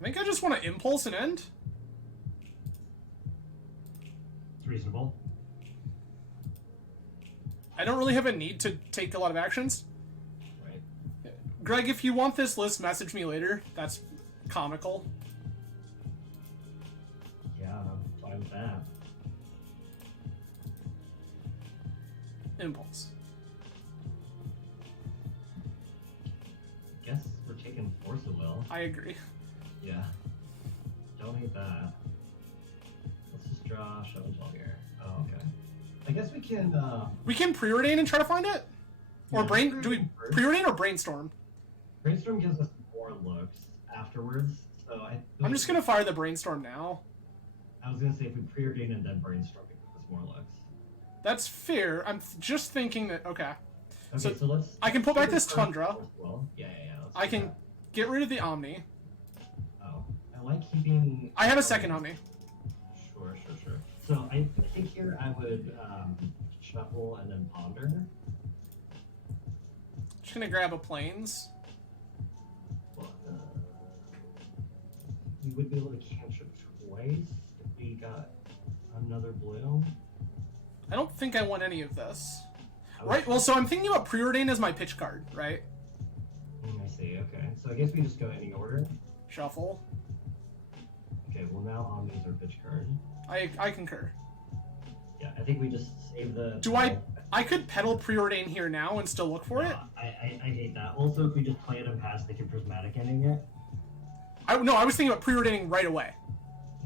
I think I just want to Impulse and end. It's reasonable. I don't really have a need to take a lot of actions. Right. Greg, if you want this list, message me later. That's comical. Yeah, I'm fine with that. Impulse. Guess we're taking Force of Will. I agree. Yeah. Don't hate that. Let's just draw Show and Tell here. Oh, okay. I guess we can, We can Preordain and try to find it? Or Yeah, do we first. Preordain or Brainstorm? Brainstorm gives us more looks afterwards, so I'm just gonna fire the Brainstorm now. I was gonna say if we preordain and then Brainstorm, it gives us more looks. That's fair. I'm just thinking that, okay. Okay, so let's... I can put back this first Tundra. Well. Yeah. Let's I do can that. get rid of the Omni. Oh, I like keeping... I have a second Omni. Sure. So I think here I would shuffle and then ponder. Just gonna grab a Plains. Well, we would be able to cantrip twice if we got another blue. I don't think I want any of this. I would- Right, well, so I'm thinking about Preordain as my pitch card, right? I see, okay. So I guess we just go any order. Shuffle. Okay, well now Omni's our pitch card. I concur. Yeah, I think we just save the... Do I could pedal Preordain here now and still look for it? I hate that. Also, if we just play it and pass, they can prismatic ending it. No, I was thinking about Preordaining right away.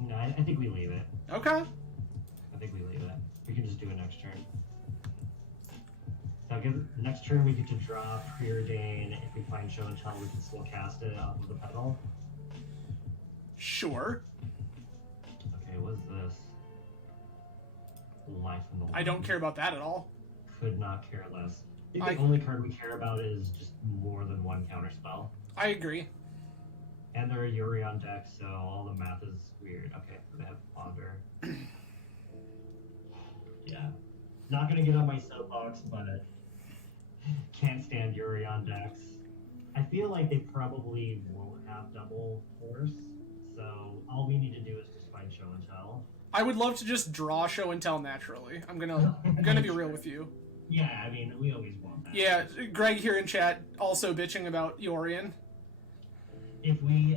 No, I think we leave it. Okay. I think we leave it. We can just do it next turn. Now, next turn we get to draw Preordain. If we find Show and Tell, we can still cast it off of the pedal. Sure. Okay, what's this? Life in the I don't care about that at all. Could not care less. I think the only card we care about is just more than one counter spell. I agree. And they're a Urian deck, so all the math is weird. Okay, they have Ponder. Yeah. Not gonna get on my soapbox, but can't stand Urian decks. I feel like they probably won't have double force, so all we need to do is just find Show and Tell. I would love to just draw Show and Tell naturally. I'm gonna be real with you. Yeah, I mean, we always want that. Yeah, Greg here in chat also bitching about Yorian. If we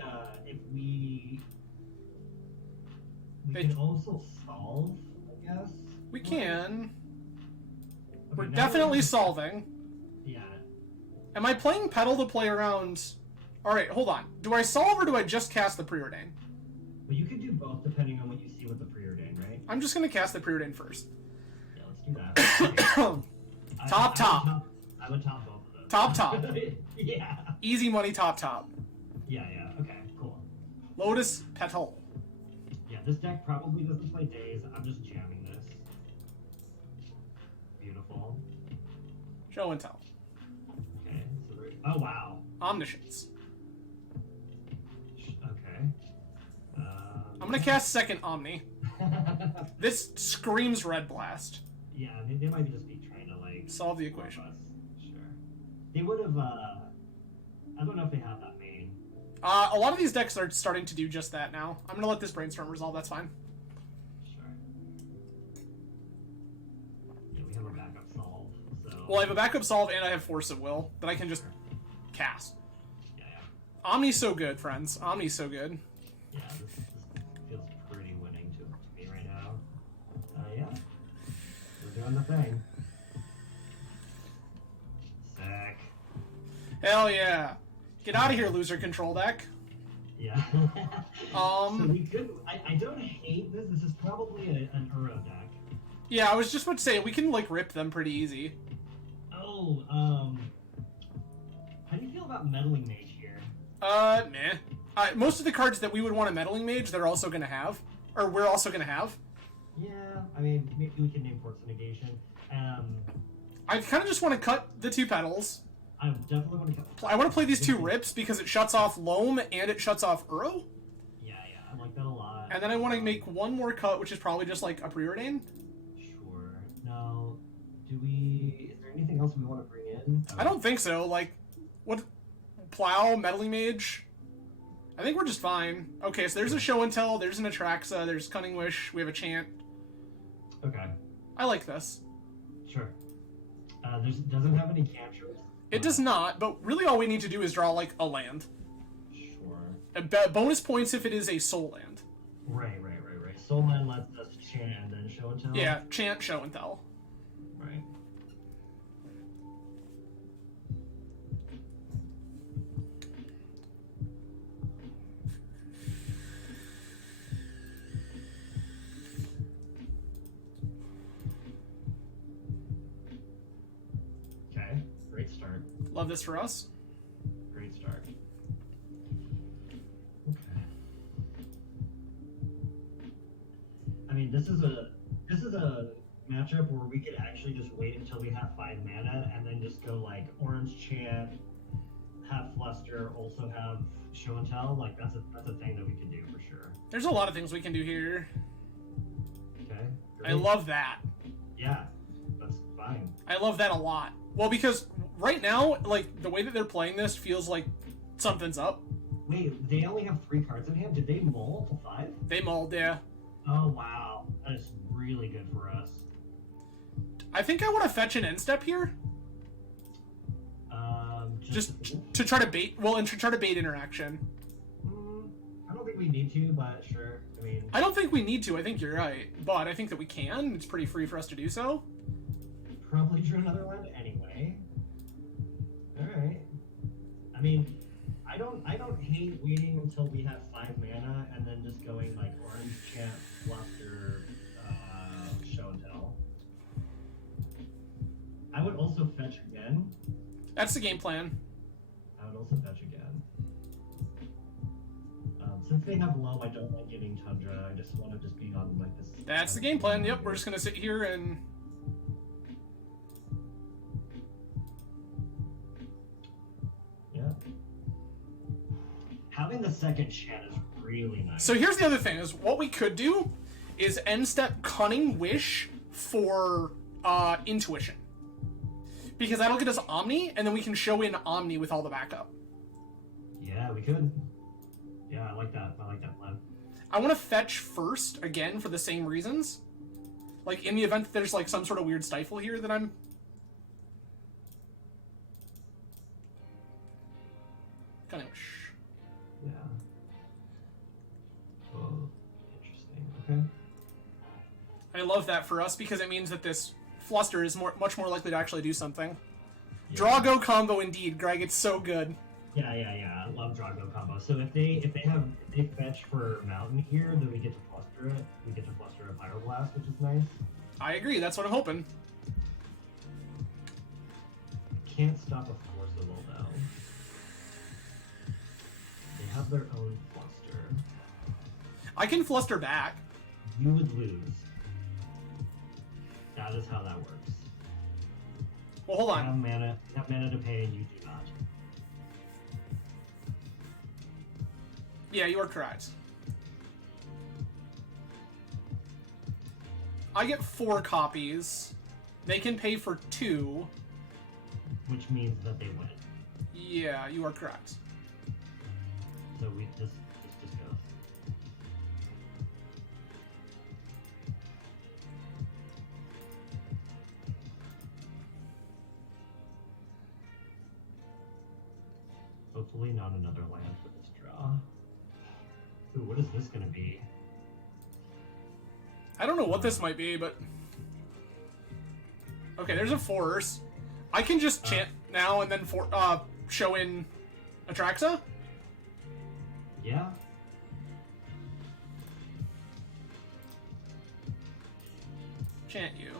can also solve, I guess. We can. Okay, We're now definitely solving. Yeah. Am I playing Pedal to play around? Alright, hold on. Do I solve or do I just cast the Preordain? Well, you could do both depending on what you see with the Preordain, right? I'm just gonna cast the Preordain first. Yeah, let's do that. Okay. Top. I would top both of those. Top. Yeah. Easy money, top. Yeah. Okay, cool. Lotus Petal. Yeah, this deck probably doesn't play Days. I'm just jamming this. Beautiful. Show and Tell. Okay, so oh wow. Omniscience. Okay. I'm gonna cast second Omni. This screams Red Blast. Yeah, they might just be trying to like Solve the equation. us. Sure. They would have. I don't know if they have that main. A lot of these decks are starting to do just that now. I'm gonna let this Brainstorm resolve, that's fine. Sure. Yeah, we have a backup solve. So. Well, I have a backup solve and I have Force of Will that I can just cast. Yeah. Omni's so good, friends. Omni's so good. Yeah, this feels doing the thing. Sick. Hell yeah. Get out of here, loser control deck. Yeah. So we could. I don't hate this. This is probably an Uro deck. Yeah, I was just about to say, we can, like, rip them pretty easy. Oh, how do you feel about Meddling Mage here? Meh. Most of the cards that we would want a Meddling Mage, they're also gonna have. Or we're also gonna have. Yeah, I mean, maybe we can name Force Negation. I kind of just want to cut the 2 petals. I definitely want to cut. I want to play these 2 rips because it shuts off Loam and it shuts off Uro. Yeah, I like that a lot. And then I want to make one more cut, which is probably just like a Preordain. Sure. Now, is there anything else we want to bring in? I don't think so. Like, what? Plow, Meddling Mage? I think we're just fine. Okay, so there's a Show and Tell, there's an Atraxa, there's Cunning Wish, we have a Chant. Okay. I like this. Sure. Doesn't have any cantrips. It does not, but really all we need to do is draw, like, a land. Sure. Bonus points if it is a soul land. Right. Soul Land lets us chant and then Show and Tell? Yeah, Chant, Show and Tell. Right. Okay, great start. Love this for us. Great start. Okay. I mean, this is a matchup where we could actually just wait until we have 5 mana and then just go like Orange Chant, have Fluster, also have Show and Tell. Like that's a thing that we could do for sure. There's a lot of things we can do here. Okay. Great. I love that. Yeah, that's fine. I love that a lot. Well, because right now, like, the way that they're playing this feels like something's up. Wait, they only have 3 cards in hand? Did they mull to 5? They mulled, yeah. Oh wow, that is really good for us. I think I want to fetch an end step here. Just to try to bait, and to try to bait interaction. I don't think we need to, but sure. I mean, I don't think we need to. I think you're right, but I think that we can. It's pretty free for us to do so. probably drew another land anyway. All right. I mean, I don't hate waiting until we have 5 mana and then just going like Orange Chant, Fluster, Show and Tell. I would also fetch again. That's the game plan. I would also fetch again. Since they have low, I don't like getting Tundra. I just want to just be on like this. That's the game plan. Yep, we're just gonna sit here and. Yeah. Having the second Chant is really nice. So here's the other thing: is what we could do is end step Cunning Wish for Intuition, because that'll get us Omni, and then we can show in Omni with all the backup. Yeah, we could. Yeah, I like that. I like that plan. I want to fetch first, again, for the same reasons. Like, in the event that there's, like, some sort of weird stifle here that I'm... Cunning Wish. Yeah. Oh, interesting. Okay. I love that for us, because it means that this Fluster is much more likely to actually do something. Yeah. Draw-go combo, indeed, Greg. It's so good. Yeah. I love Drago combo. So if they fetch for Mountain here, then we get to Fluster it. We get to Fluster a Pyroblast, which is nice. I agree. That's what I'm hoping. Can't stop a Forcible though. They have their own Fluster. I can Fluster back. You would lose. That is how that works. Well, hold You on. have mana to pay, and you do not. Yeah, you are correct. I get 4 copies. They can pay for 2. Which means that they win. Yeah, you are correct. So this just goes. Hopefully not another land for this draw. Ooh, what is this gonna be? I don't know what this might be, but... Okay, there's a force. I can just chant now and then show in Atraxa? Yeah. Chant you.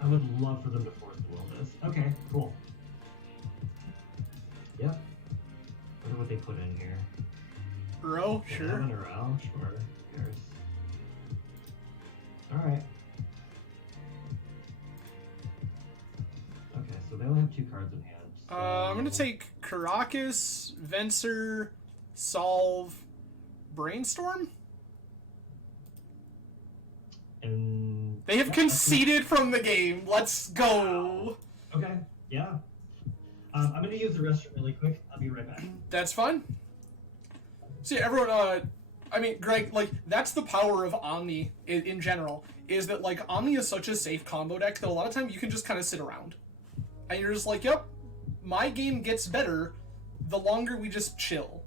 I would love for them to force the will this. Okay, cool. Yep. I wonder what they put in here. Row? Sure. 11 a row? Sure. Who cares? Alright. Okay, so they only have 2 cards in hand. So... I'm gonna take Caracas, Venser, Solve, Brainstorm? And... They have conceded from the game. Let's go. Okay, yeah. I'm gonna use the restroom really quick. I'll be right back. That's fine. See, everyone, I mean, Greg, like, that's the power of Omni in general, is that, like, Omni is such a safe combo deck that a lot of time you can just kind of sit around. And you're just like, yep, my game gets better the longer we just chill.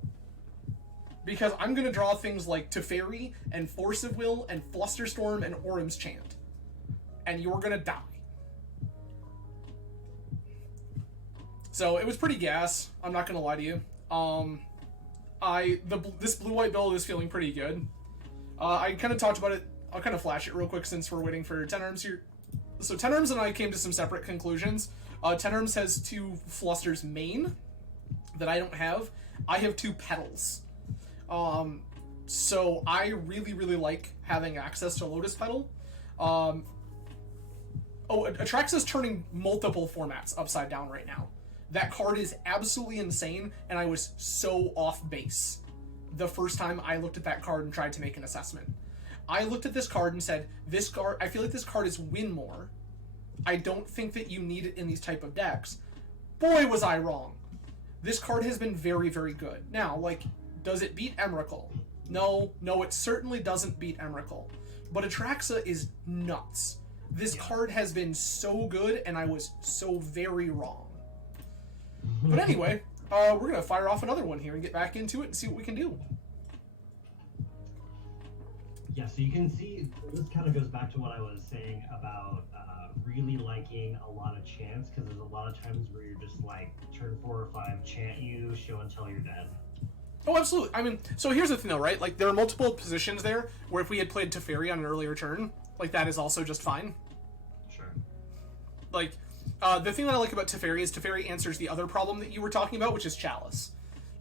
Because I'm gonna draw things like Teferi, and Force of Will, and Flusterstorm, and Orim's Chant. And you're gonna die. So, it was pretty gas, I'm not gonna lie to you. This blue-white build is feeling pretty good. I kind of talked about it. I'll kind of flash it real quick since we're waiting for TenArms here. So TenArms and I came to some separate conclusions. TenArms has 2 Flusters main that I don't have. I have 2 Petals. So I really, really like having access to Lotus Petal. Atraxa's turning multiple formats upside down right now. That card is absolutely insane, and I was so off base the first time I looked at that card and tried to make an assessment. I looked at this card and said, this card, I feel like this card is win more. I don't think that you need it in these type of decks. Boy, was I wrong. This card has been very, very good. Now, like, does it beat Emrakul? No, it certainly doesn't beat Emrakul. But Atraxa is nuts. This card has been so good, and I was so very wrong. But anyway, we're going to fire off another one here and get back into it and see what we can do. Yeah, so you can see, this kind of goes back to what I was saying about really liking a lot of chants, because there's a lot of times where you're just like, turn 4 or 5, chant you, show until you're dead. Oh, absolutely. I mean, so here's the thing though, right? Like, there are multiple positions there where if we had played Teferi on an earlier turn, like, that is also just fine. Sure. Like, the thing that I like about Teferi is Teferi answers the other problem that you were talking about, which is Chalice.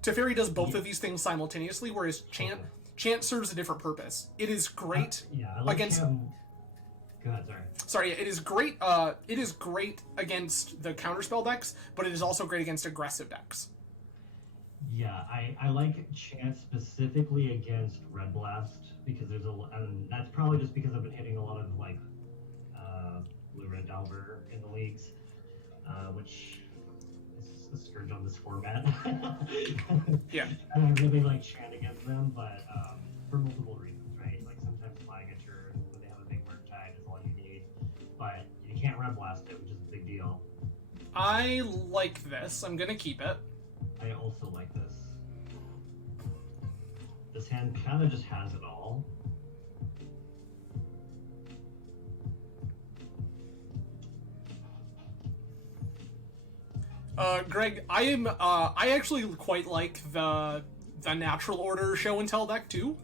Teferi does both of these things simultaneously, whereas Chant serves a different purpose. It is great I like against... Go ahead, sorry. Sorry, it is great. It is great against the counterspell decks, but it is also great against aggressive decks. Yeah, I like Chant specifically against Red Blast, because there's and that's probably just because I've been hitting a lot of like Blue-Red Delver in the leagues, which is a scourge on this format. Yeah. And I really like Chant against them, but for multiple reasons, right? Like sometimes flying a turn when they have a big Murk Tide is all you need, but you can't Red Blast it, which is a big deal. I like this. I'm gonna keep it. I also like this. This hand kind of just has it all. Greg, I actually quite like the natural order show and tell deck too.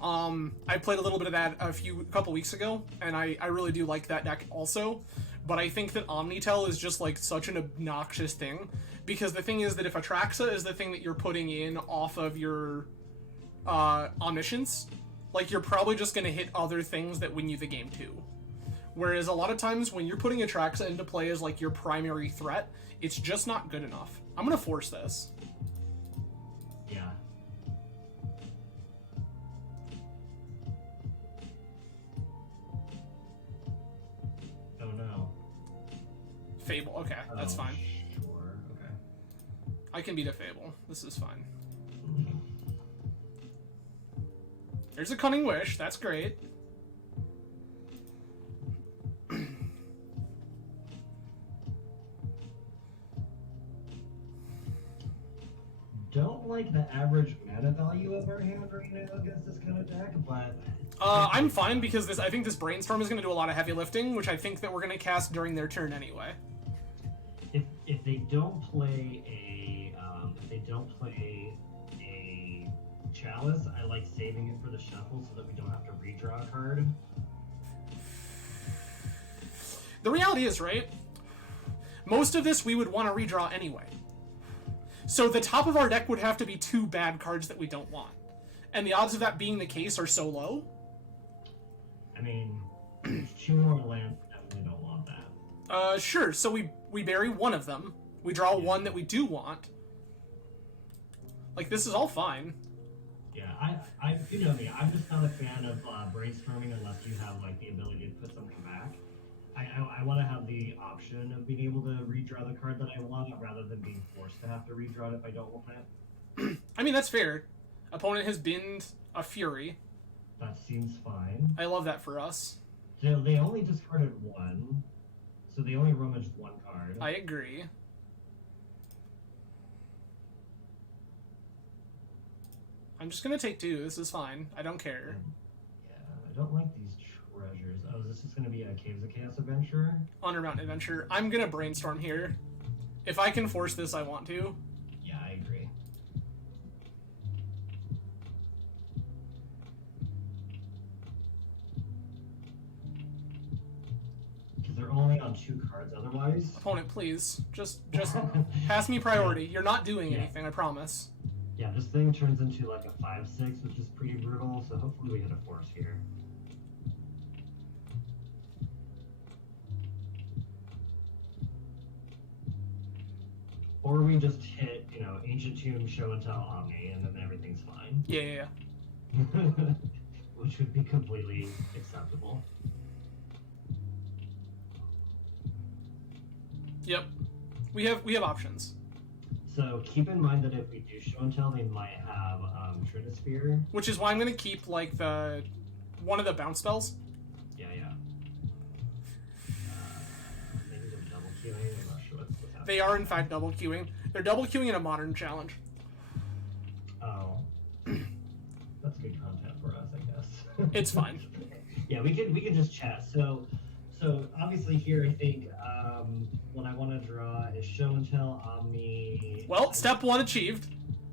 I played a little bit of that a couple weeks ago, and I really do like that deck also. But I think that OmniTell is just like such an obnoxious thing, because the thing is that if Atraxa is the thing that you're putting in off of your Omniscience, like, you're probably just gonna hit other things that win you the game too. Whereas a lot of times when you're putting Atraxa into play as like your primary threat, it's just not good enough. I'm gonna force this. Yeah. Oh no. Fable, okay, that's fine. Sure, okay. I can beat a Fable. This is fine. There's a Cunning Wish, that's great. Don't like like the average mana value of our hand right now against this kind of deck, but I'm fine because I think this Brainstorm is going to do a lot of heavy lifting, which I think that we're going to cast during their turn anyway. If they don't play a Chalice, I like saving it for the shuffle so that we don't have to redraw a card. The reality is, right? Most of this we would want to redraw anyway. So the top of our deck would have to be 2 bad cards that we don't want. And the odds of that being the case are so low. I mean, 2 more lands, definitely don't want that. Sure. So we bury one of them. We draw one that we do want. Like, this is all fine. Yeah, I you know me, I'm just not a fan of brainstorming unless you have, like, the ability to put something back. I want to have the option of being able to redraw the card that I want rather than being forced to have to redraw it if I don't want it. I mean, that's fair. Opponent has binned a Fury. That seems fine. I love that for us. So they only discarded 1, so they only rummaged 1 card. I agree. I'm just gonna take 2. This is fine. I don't care. Yeah, I don't like these treasures. Oh, this is gonna be a Caves of Chaos adventure? Undermount Adventure. I'm gonna Brainstorm here. If I can force this, I want to. Yeah, I agree. Because they're only on 2 cards otherwise. Opponent, please. Just pass me priority. You're not doing anything, I promise. Yeah, this thing turns into like a 5/6, which is pretty brutal, so hopefully we hit a force here. Or we just hit, you know, Ancient Tomb, Show and Tell, Omni, and then everything's fine. Yeah. Which would be completely acceptable. Yep. We have options. So keep in mind that if we do Show and Tell, they might have Trinisphere. Which is why I'm gonna keep like one of the bounce spells. Yeah. Maybe they're double queuing. I'm not sure what's happening. They are in fact double queuing. They're double queuing in a modern challenge. Oh, that's good content for us, I guess. It's fine. Yeah, we can just chat. So obviously here I think what I want to draw is Show and Tell, Omni. Well, step 1 achieved.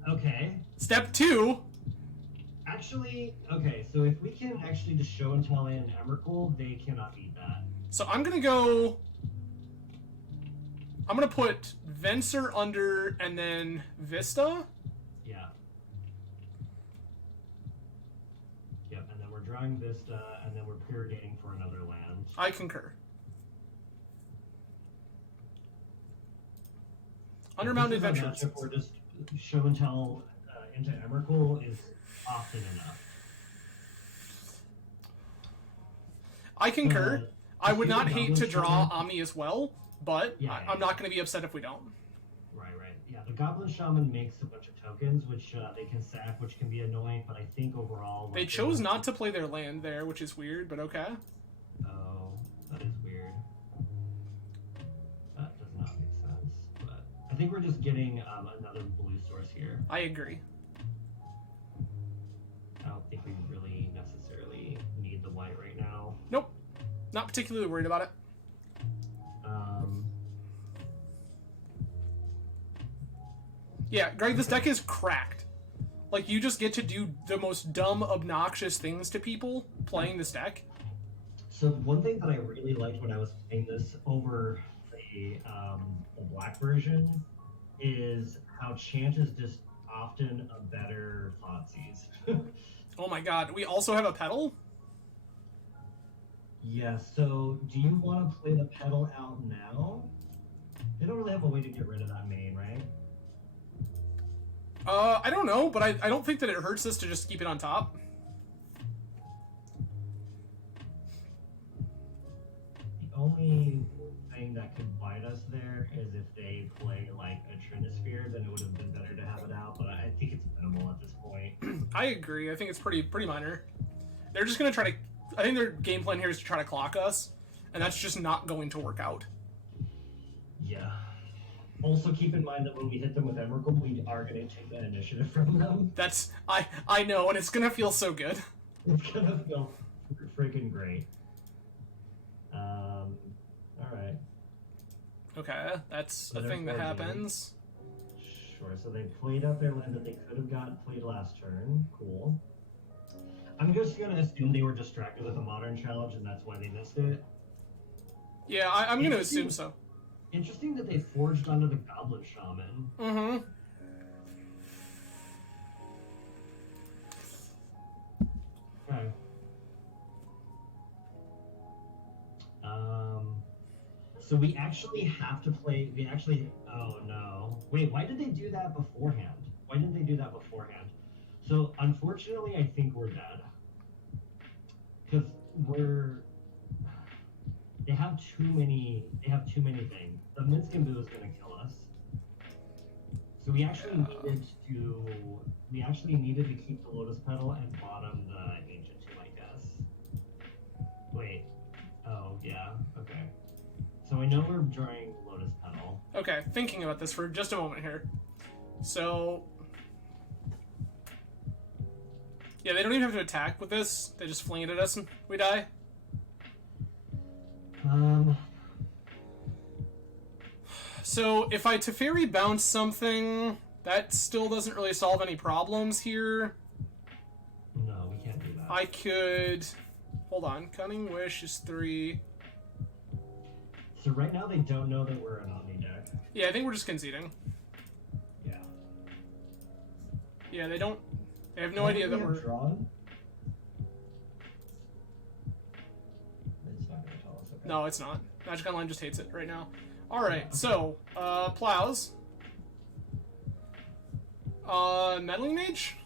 Okay. Step 2. Actually, okay. So if we can actually just Show and Tell in Emrakul, they cannot beat that. So I'm gonna put Venser under and then Vista. Yeah. Yep, and then we're drawing Vista, and then we're purgating for another land. I concur. Undermount Adventure. Or just Show and Tell into Emrakul is often enough. I concur. I would not the hate to Goblin draw Shaman. Omni as well, but Yeah. I'm not going to be upset if we don't. Right. Yeah, the Goblin Shaman makes a bunch of tokens, which they can sack, which can be annoying, but I think overall... They chose not to play their land there, which is weird, but okay. Oh, that is weird. That does not make sense, but... I think we're just getting another blue source here. I agree. I don't think we really necessarily need the white right now. Nope. Not particularly worried about it. Yeah, Greg, this deck is cracked. Like, you just get to do the most dumb, obnoxious things to people playing this deck. So one thing that I really liked when I was playing this over the black version is how Chant is just often a better Thoughtseize. Oh my god, we also have a pedal? Yeah, so do you want to play the pedal out now? They don't really have a way to get rid of that main, right? I don't know, but I don't think that it hurts us to just keep it on top. The only thing that could bite us there is if they play like a Trinisphere, then it would have been better to have it out, but I think it's minimal at this point. I agree. I think it's pretty minor. They're just going to try to... I think their game plan here is to try to clock us, and that's just not going to work out. Yeah. Also, keep in mind that when we hit them with Emrakul, we are going to take that initiative from them. That's I know, and it's gonna feel so good. It's going to feel freaking great. Alright. Okay, that's a thing that happens. Sure, so they played out their land that they could have got played last turn. Cool. I'm just going to assume they were distracted with a modern challenge and that's why they missed it. Yeah, I'm gonna assume so. Interesting that they forged onto the Goblin Shaman. Mm-hmm. Okay. So we actually have to play. Oh no. Wait, why did they do that beforehand? Why didn't they do that beforehand? So unfortunately, I think we're dead. Because they have too many. They have too many things. The Minskin Boo is gonna kill us. So we actually needed to keep the Lotus Petal and bottom the Ancient Tomb, I guess. Wait. Oh yeah. Okay. So I know we're drawing Lotus Petal. Okay, thinking about this for just a moment here. So yeah, they don't even have to attack with this. They just fling it at us and we die. So if I Teferi bounce something, that still doesn't really solve any problems here. No, we can't do that. I could... Hold on. Cunning Wish is 3. So right now they don't know that we're an Omni deck. Yeah, I think we're just conceding. Yeah. Yeah, they don't... They have no idea that we're... Drawn? It's not going to tell us. Okay. No, it's not. Magic Online just hates it right now. Alright, so, Plows. Meddling Mage?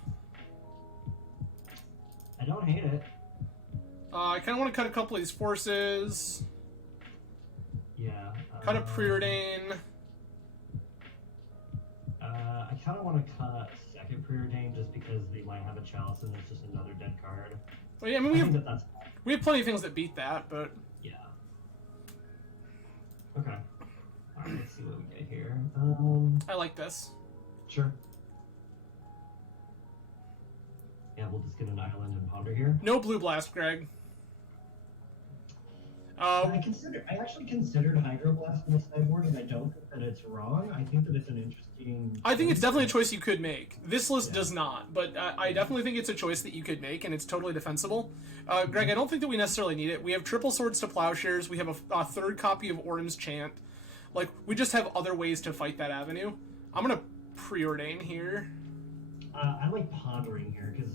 I don't hate it. I kind of want to cut a couple of these forces. Yeah. Cut a Preordain. I kind of want to cut a second Preordain just because they might have a Chalice and there's just another dead card. Well, yeah, I mean, I think that's... we have plenty of things that beat that, but... Yeah. Okay. Alright, let's see what we get here. I like this. Sure. Yeah, we'll just get an island and ponder here. No Blue Blast, Greg. I actually considered Hydroblast in the sideboard, and I don't think that it's wrong. I think that it's an interesting... I think it's definitely a choice you could make. This list does not, but I definitely think it's a choice that you could make, and it's totally defensible. Greg, I don't think that we necessarily need it. We have triple swords to plowshares. We have a third copy of Orm's Chant. Like, we just have other ways to fight that avenue. I'm gonna Preordain here. I like pondering here, because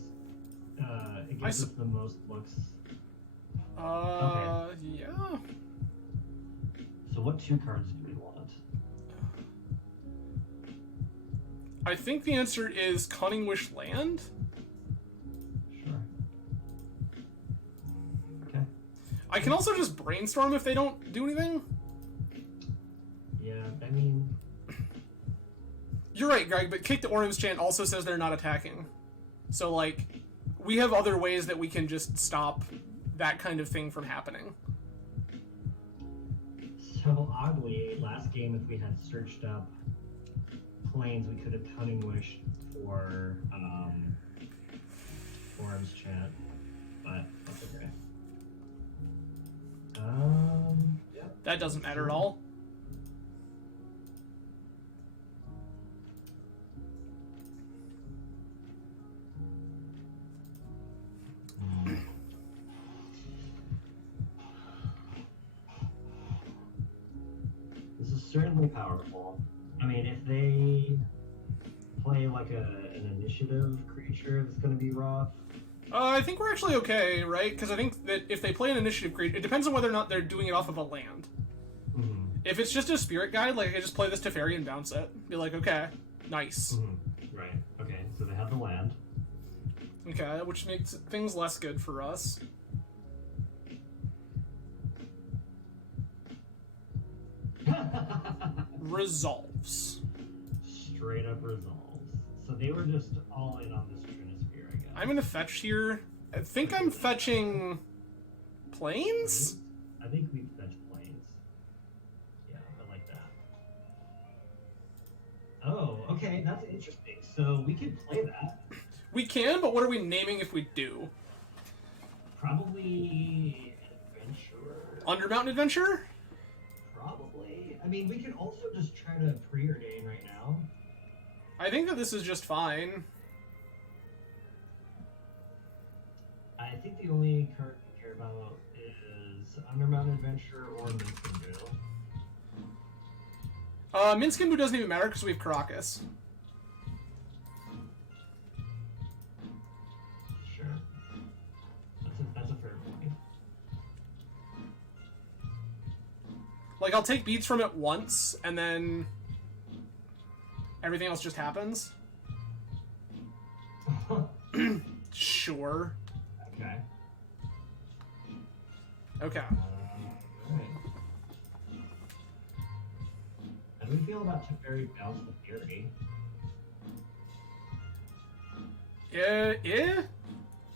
it gives us the most looks. Okay. Yeah. So what 2 cards do we want? I think the answer is Cunning Wish Land. Sure. Okay. I can also just Brainstorm if they don't do anything. Yeah, I mean... You're right, Greg, but Kick the Orm's Chant also says they're not attacking. So, like, we have other ways that we can just stop that kind of thing from happening. So, oddly, last game, if we had searched up planes, we could have Cunning Wished for Orm's Chant, but that's okay. Yeah. That doesn't matter at all. This is certainly powerful. I mean, if they play like an initiative creature, it's going to be rough. I think we're actually okay, right? Because I think that if they play an initiative creature, it depends on whether or not they're doing it off of a land. Mm-hmm. If it's just a spirit guide, like, I just play this Teferi and bounce it. Be like, okay, nice. Mm-hmm. Right, okay, so they have the land. Okay, which makes things less good for us. Resolves. Straight up resolves. So they were just all in on this Trinisphere, I guess. I'm gonna fetch here. I think I'm fetching planes? I think we fetch planes. Yeah, I like that. Oh, okay, that's interesting. So we could play that. We can, but what are we naming if we do? Probably adventurer. Undermountain Adventure? Probably. I mean, we could also just try to preordain right now. I think that this is just fine. I think the only card we care about is Undermountain Adventure or Minskin Boo. Minskin Boo doesn't even matter because we have Caracas. Sure. That's a fair point. Like, I'll take beats from it once, and then everything else just happens. Sure. Okay. Okay. Alright. How do we feel about Teferi Bounce the Fury? Yeah?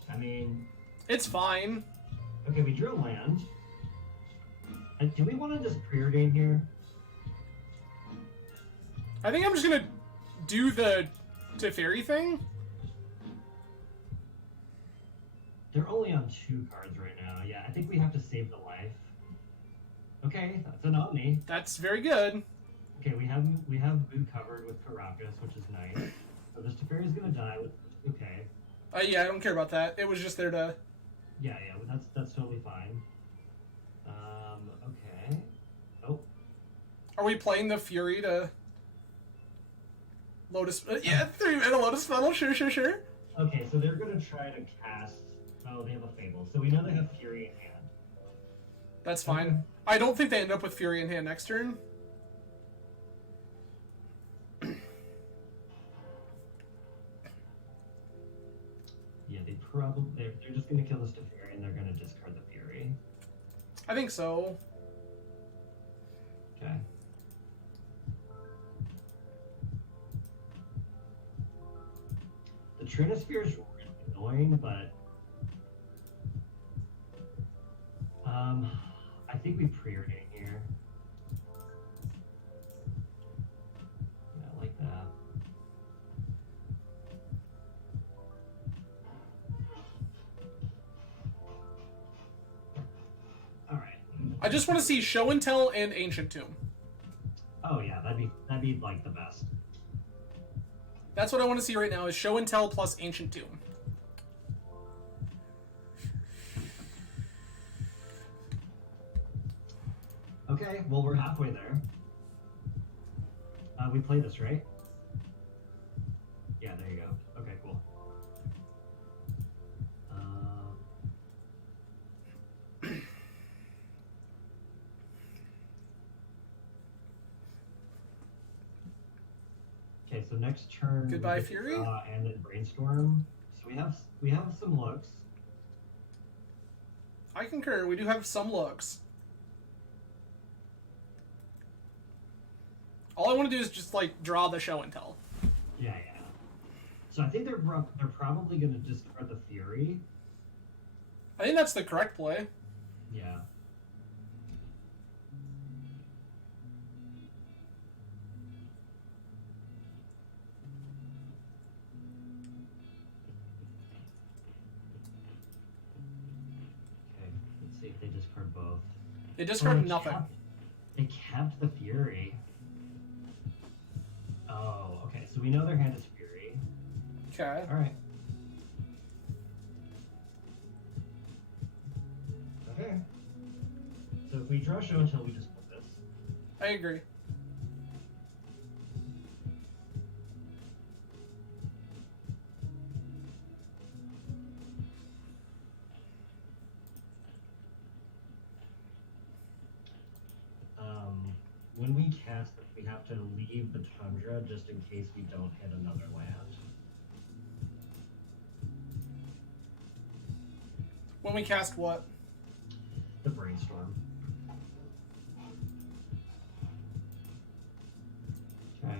I mean... It's fine. Okay, we drew a land. And do we want to just preordain here? I think I'm just gonna do the Teferi thing. They're only on 2 cards right now. Yeah, I think we have to save the life. Okay, that's an Omni. That's very good. Okay, we have Boo covered with Caracas, which is nice. So this Teferi's gonna die with okay. Yeah, I don't care about that. It was just there to... Yeah, that's totally fine. Okay. Oh. Are we playing the Fury to... Lotus... yeah, 3-mana Lotus Funnel, sure. Okay, so they're gonna try to cast. Oh, they have a Fable, so we know they have Fury in hand. That's fine. I don't think they end up with Fury in hand next turn. Yeah, they're just gonna kill this Teferi and they're gonna discard the Fury. I think so. Okay. The Trinosphere is really annoying, but I think we preordain here. Yeah, I like that. All right. I just want to see Show and Tell and Ancient Tomb. Oh yeah, that'd be like the best. That's what I want to see right now is Show and Tell plus Ancient Tomb. Okay, well we're halfway there. We play this, right? Yeah, there you go. Okay, cool. Okay, so next turn. Goodbye, Fury. And then Brainstorm. So we have some looks. I concur. We do have some looks. All I want to do is just like draw the Show and Tell. Yeah. So I think they're probably going to discard the Fury. I think that's the correct play. Yeah. Okay, let's see if they discard both. They discard Oh, nothing. They kept the Fury. Oh, okay. So we know their hand is Fury. Okay. All right. Okay. So if we draw Show and Tell, we just put this. I agree. When we cast it, we have to leave the Tundra just in case we don't hit another land. When we cast what? The Brainstorm. Okay.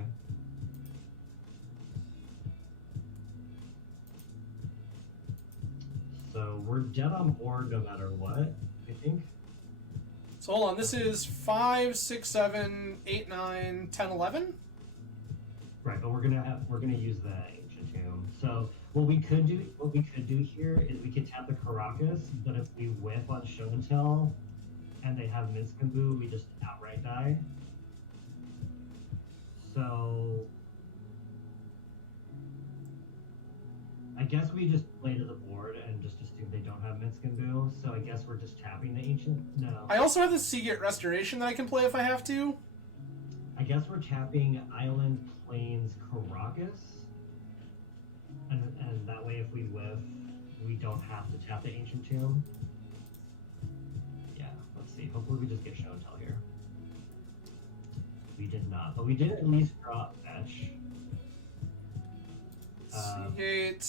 So we're dead on board no matter what, I think. So hold on. This is 5, 6, 7, 8, 9, 10, 11? Right, but we're gonna use the ancient tomb. So what we could do here is we could tap the Caracas, but if we whiff on show and tell, and they have Minskambu, we just outright die. So I guess we just play to the board and just assume they don't have Minskambu. So I guess we're just tapping the ancient. No. I also have the Seagate Restoration that I can play if I have to. I guess we're tapping Island Plains Caracas, and that way if we whiff, we don't have to tap the ancient tomb. Yeah, let's see. Hopefully we just get show and tell here. We did not, but we did at least draw fetch. Seagate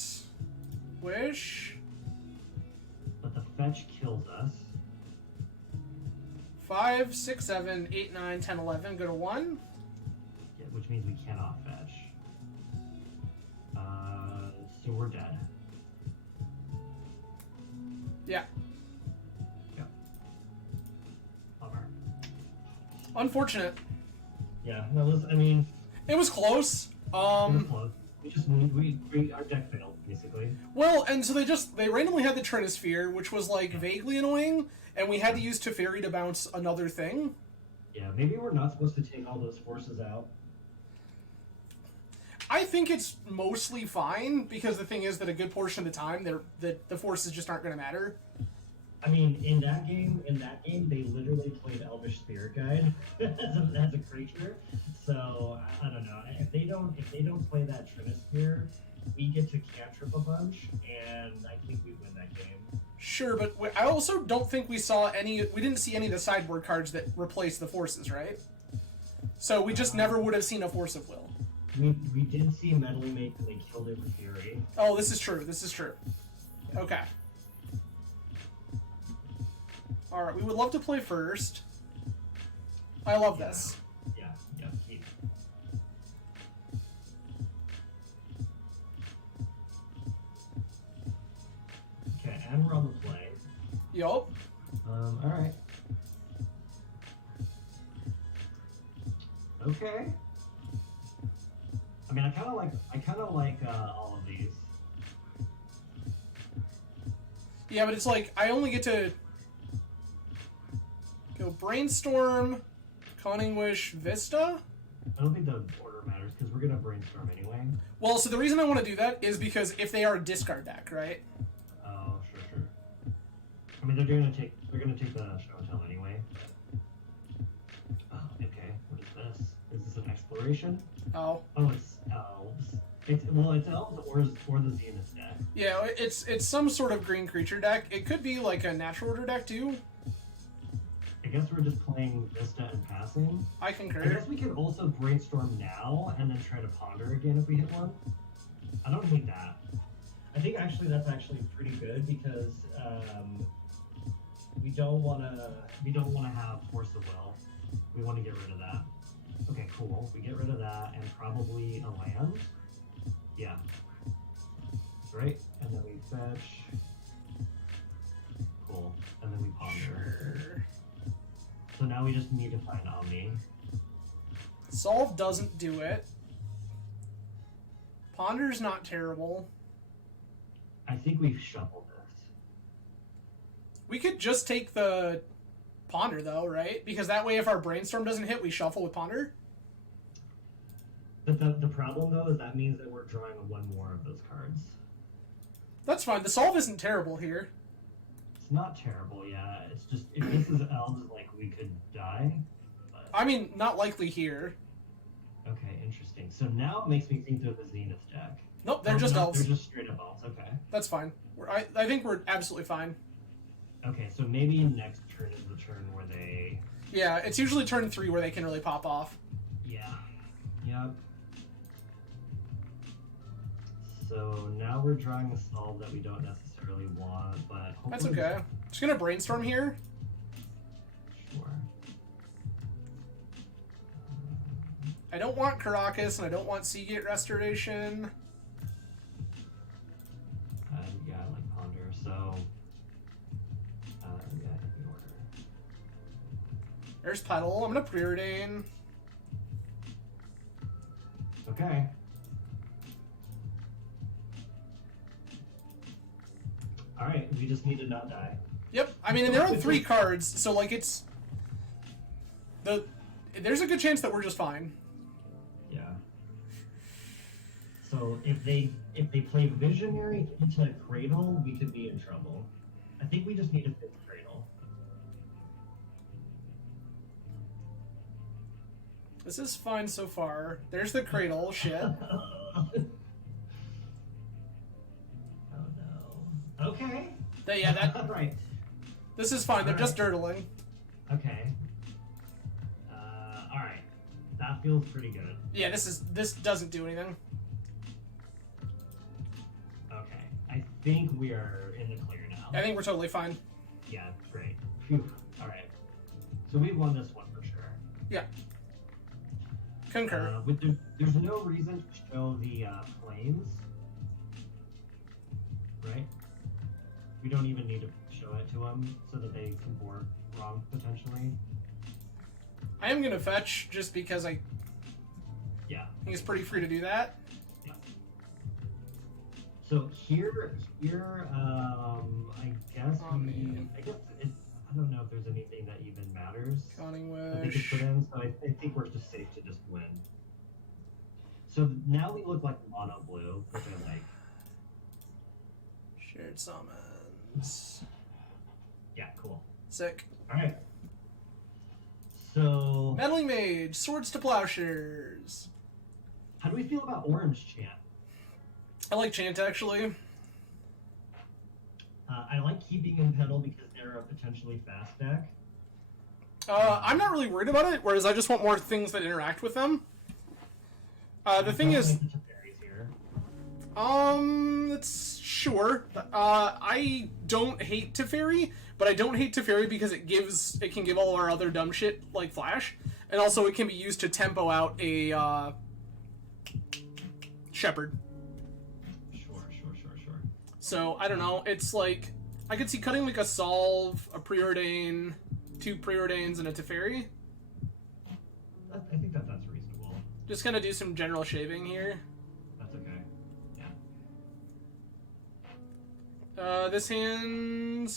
Wish. But the fetch kills us. 5, 6, 7, 8, 9, 10, 11. Go to 1. Yeah, which means we cannot fetch. So we're dead. Yeah. Yeah. Bummer. Unfortunate. Yeah, no, listen, I mean, It was close. it was close. We just our deck failed basically. Well, and so they randomly had the Trinisphere, which was like vaguely annoying, and we had to use Teferi to bounce another thing. Yeah, maybe we're not supposed to take all those forces out. I think it's mostly fine, because the thing is that a good portion of the time, the forces just aren't going to matter. I mean, in that game, they literally played Elvish Spirit Guide as a creature. So I don't know. If they don't play that Trinisphere, we get to cantrip a bunch, and I think we win that game. Sure, but I also don't think we didn't see any of the sideboard cards that replaced the forces, right? So we just never would have seen a Force of Will. We did see Meddling Mate, and they killed it with Fury. Oh, this is true. Okay. Alright, we would love to play first. I love this. Yeah, keep. Okay, and we're on the play. Yup. Alright. Okay. I mean, I kind of like all of these. Yeah, but it's like, I only get to go Brainstorm, Conning Wish, Vista? I don't think the order matters because we're gonna brainstorm anyway. Well, so the reason I want to do that is because if they are a discard deck, right? Oh, sure. I mean, they're gonna take the show and tell anyway. Oh, okay. What is this? Is this an exploration? Oh. Oh, it's elves. It's elves or the Zenith deck. Yeah, it's some sort of green creature deck. It could be like a natural order deck too. I guess we're just playing Vista and passing. I I concur. guess we could also brainstorm now and then try to ponder again if we hit one. I don't hate that. I think actually that's actually pretty good because we don't want to have Force of Will. We want to get rid of that. Okay, cool. We get rid of that and probably a land. Yeah. Right? And then we fetch. Cool. And then we ponder. Sure. So now we just need to find Omni. Solve doesn't do it. Ponder's not terrible. I think we've shuffled this. We could just take the Ponder though, right? Because that way if our Brainstorm doesn't hit, we shuffle with Ponder. But the problem though is that means that we're drawing one more of those cards. That's fine. The solve isn't terrible here. It's not terrible, yeah. It's just if this is elves, like we could die. But... I mean, not likely here. Okay, interesting. So now it makes me think they're the Zenith deck. Nope, they're just elves. They're just straight up elves. Okay. That's fine. I think we're absolutely fine. Okay, so maybe next turn is the turn where they. Yeah, it's usually turn 3 where they can really pop off. Yeah. Yep. So now we're drawing a solve that we don't necessarily want, but That's okay. Just gonna Brainstorm here. Sure. I don't want Caracas, and I don't want Seagate Restoration. Yeah, I like Ponder, so... yeah, hit the order. There's Petal. I'm gonna Preordain. Okay. Okay. All right, we just need to not die. Yep. I mean, and there are 3 cards, so like it's there's a good chance that we're just fine. Yeah. So if they play Visionary into Cradle, we could be in trouble. I think we just need to fix Cradle. This is fine so far. There's the Cradle. Shit. Oh no. Okay. Yeah, that. Right. This is fine. They're just dirtling. Okay. All right. That feels pretty good. Yeah, this doesn't do anything. Okay. I think we are in the clear now. I think we're totally fine. Yeah, great. Phew. All right. So we won this one for sure. Yeah. Concur. There's no reason to show the planes, right? We don't even need to show it to them so that they can board wrong potentially. I am gonna fetch just because I Yeah. think it's pretty free to do that. Yeah. So here, I guess Omni. I don't know if there's anything that even matters. Conning that they could Wish. put in, so I think we're just safe to just win. So now we look like mono blue, which I like. Shared summons. Yeah, cool. Sick. All right. So, Meddling Mage. Swords to Plowshares. how do we feel about Orange Chant? I like Chant actually. I like keeping in pedal because they're a potentially fast deck. I'm not really worried about it, whereas I just want more things that interact with them. The thing Don't is, like the Teferis here. it's sure. I don't hate Teferi, but I don't hate Teferi because it can give all our other dumb shit like flash, and also it can be used to tempo out a Shepherd. Sure. So I don't know. It's like I could see cutting like a Solve, a Preordain, 2 Preordains, and a Teferi. I think that's reasonable. Just gonna do some general shaving here. That's okay. Yeah. This hand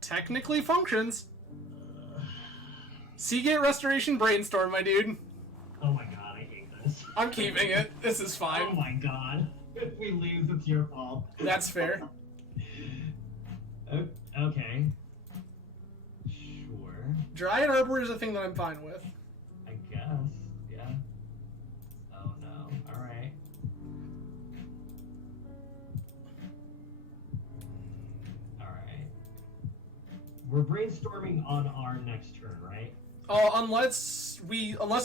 technically functions. Seagate Restoration Brainstorm, my dude. Oh my god, I hate this. I'm keeping it. This is Oh fine. my god. If we lose, it's your fault. That's fair. Okay. Sure. Dryad Arbor is a thing that I'm fine with. I guess. Yeah. Oh no. Alright. Alright. We're brainstorming on our next turn, right? Unless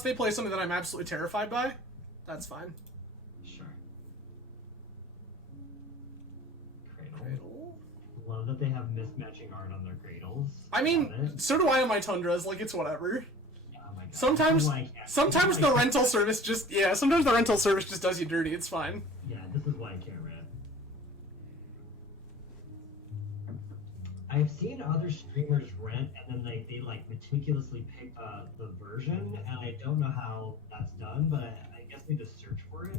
they play something that I'm absolutely terrified by, that's fine. Sure. Cradle. Cradle. Love that they have mismatching art on their cradles. I Love mean, it. so do I on my Tundras. Like, it's whatever. Oh my god. Sometimes This is why I can't- sometimes this is the why I can't- rental service sometimes the rental service just does you dirty. It's fine. Yeah, this is why I can't rent. I've seen other streamers rent and then they like meticulously pick the version, and I don't know how that's done, but I guess they just search for it.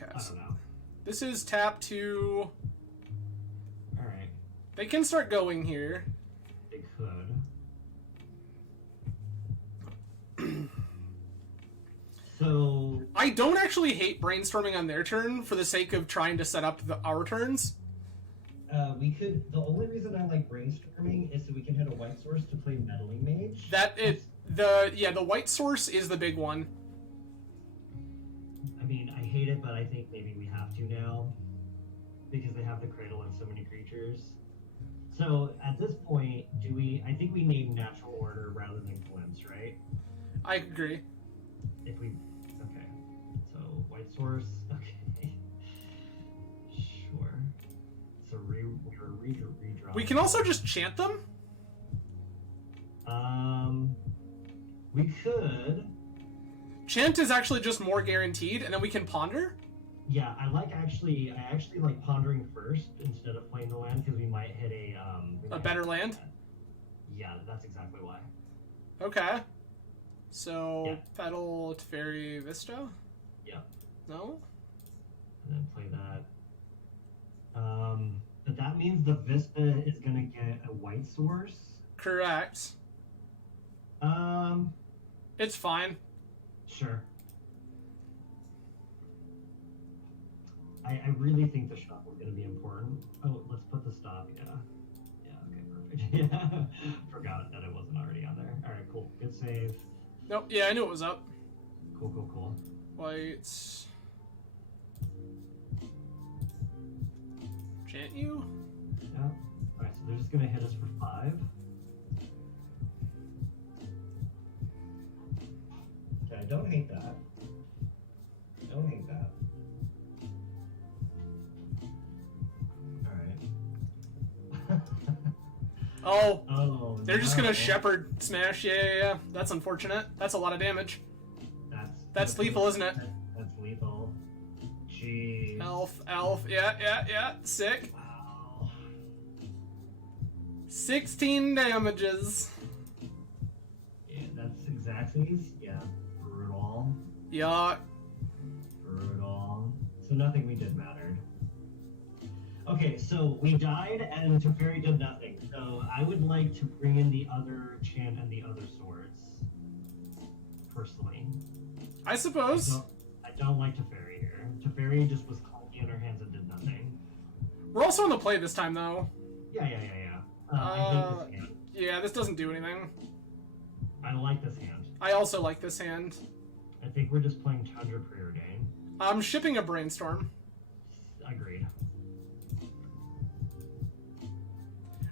Okay. I So don't know. this is tap 2. All right, They can start going here. they could. So I don't actually hate brainstorming on their turn for the sake of trying to set up our turns. we could. The only reason I like brainstorming is so we can hit a white source to play meddling mage. The white source is the big one. I mean, I hate it, but I think maybe we have to now because they have the cradle and so many creatures. So at this point, I think we name natural order rather than glimpse, right? I agree. Okay. So white source. Okay. Sure. So redraw. We can also just chant them. We could. Chant is actually just more guaranteed, and then we can ponder. Yeah, I actually like pondering first instead of playing the land because we might hit a better land? Yeah, that's exactly why. Okay. So Yeah. Petal, Teferi, Vista. Yeah. No? And then play that. But that means the Vista is gonna get a white source. Correct. It's fine. Sure. I really think the shuffle is gonna be important. Oh, let's put the stop. Yeah. Yeah. Okay. Perfect. Yeah. Forgot that it wasn't already on there. All right. Cool. Good save. Nope. Yeah, I knew it was up. Cool. Whites. Chant you? Yeah. Alright, so they're just gonna hit us for 5. Okay, don't hate that. Don't hate that. Alright. Oh, they're just gonna no. shepherd smash. Yeah. That's unfortunate. That's a lot of damage. That's lethal, isn't it? That's lethal. Jeez. Elf. Yeah. Sick. Wow. 16 damages. Yeah, that's exactsies. Yeah. Brutal. Yuck. Brutal. So nothing we did mattered. Okay, so we died and Teferi did nothing. So I would like to bring in the other chant and the other swords. Personally. I suppose. I don't like Teferi here. Teferi just was clunky in her hands and did nothing. We're also on the play this time, though. Yeah. I hate this hand. Yeah, this doesn't do anything. I like this hand. I also like this hand. I think we're just playing Tundra Preordain. I'm shipping a Brainstorm. Agreed.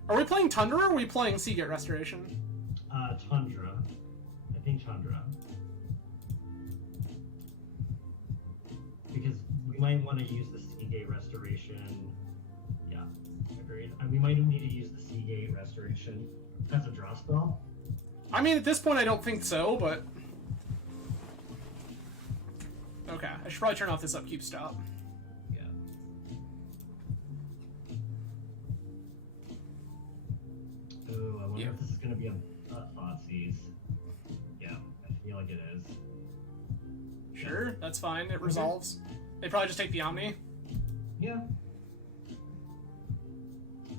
Are we playing Tundra or are we playing Seagate Restoration? Tundra. I think Tundra. Because we might want to use the Seagate Restoration. Yeah, agreed. We might need to use the Seagate Restoration as a draw spell. I mean, at this point, I don't think so, but... Okay, I should probably turn off this upkeep stop. Yeah. Ooh, I wonder if this is going to be a Thoughtseize. Yeah, I feel like it is. Sure, that's fine. It resolves. They probably just take the Omni. Yeah.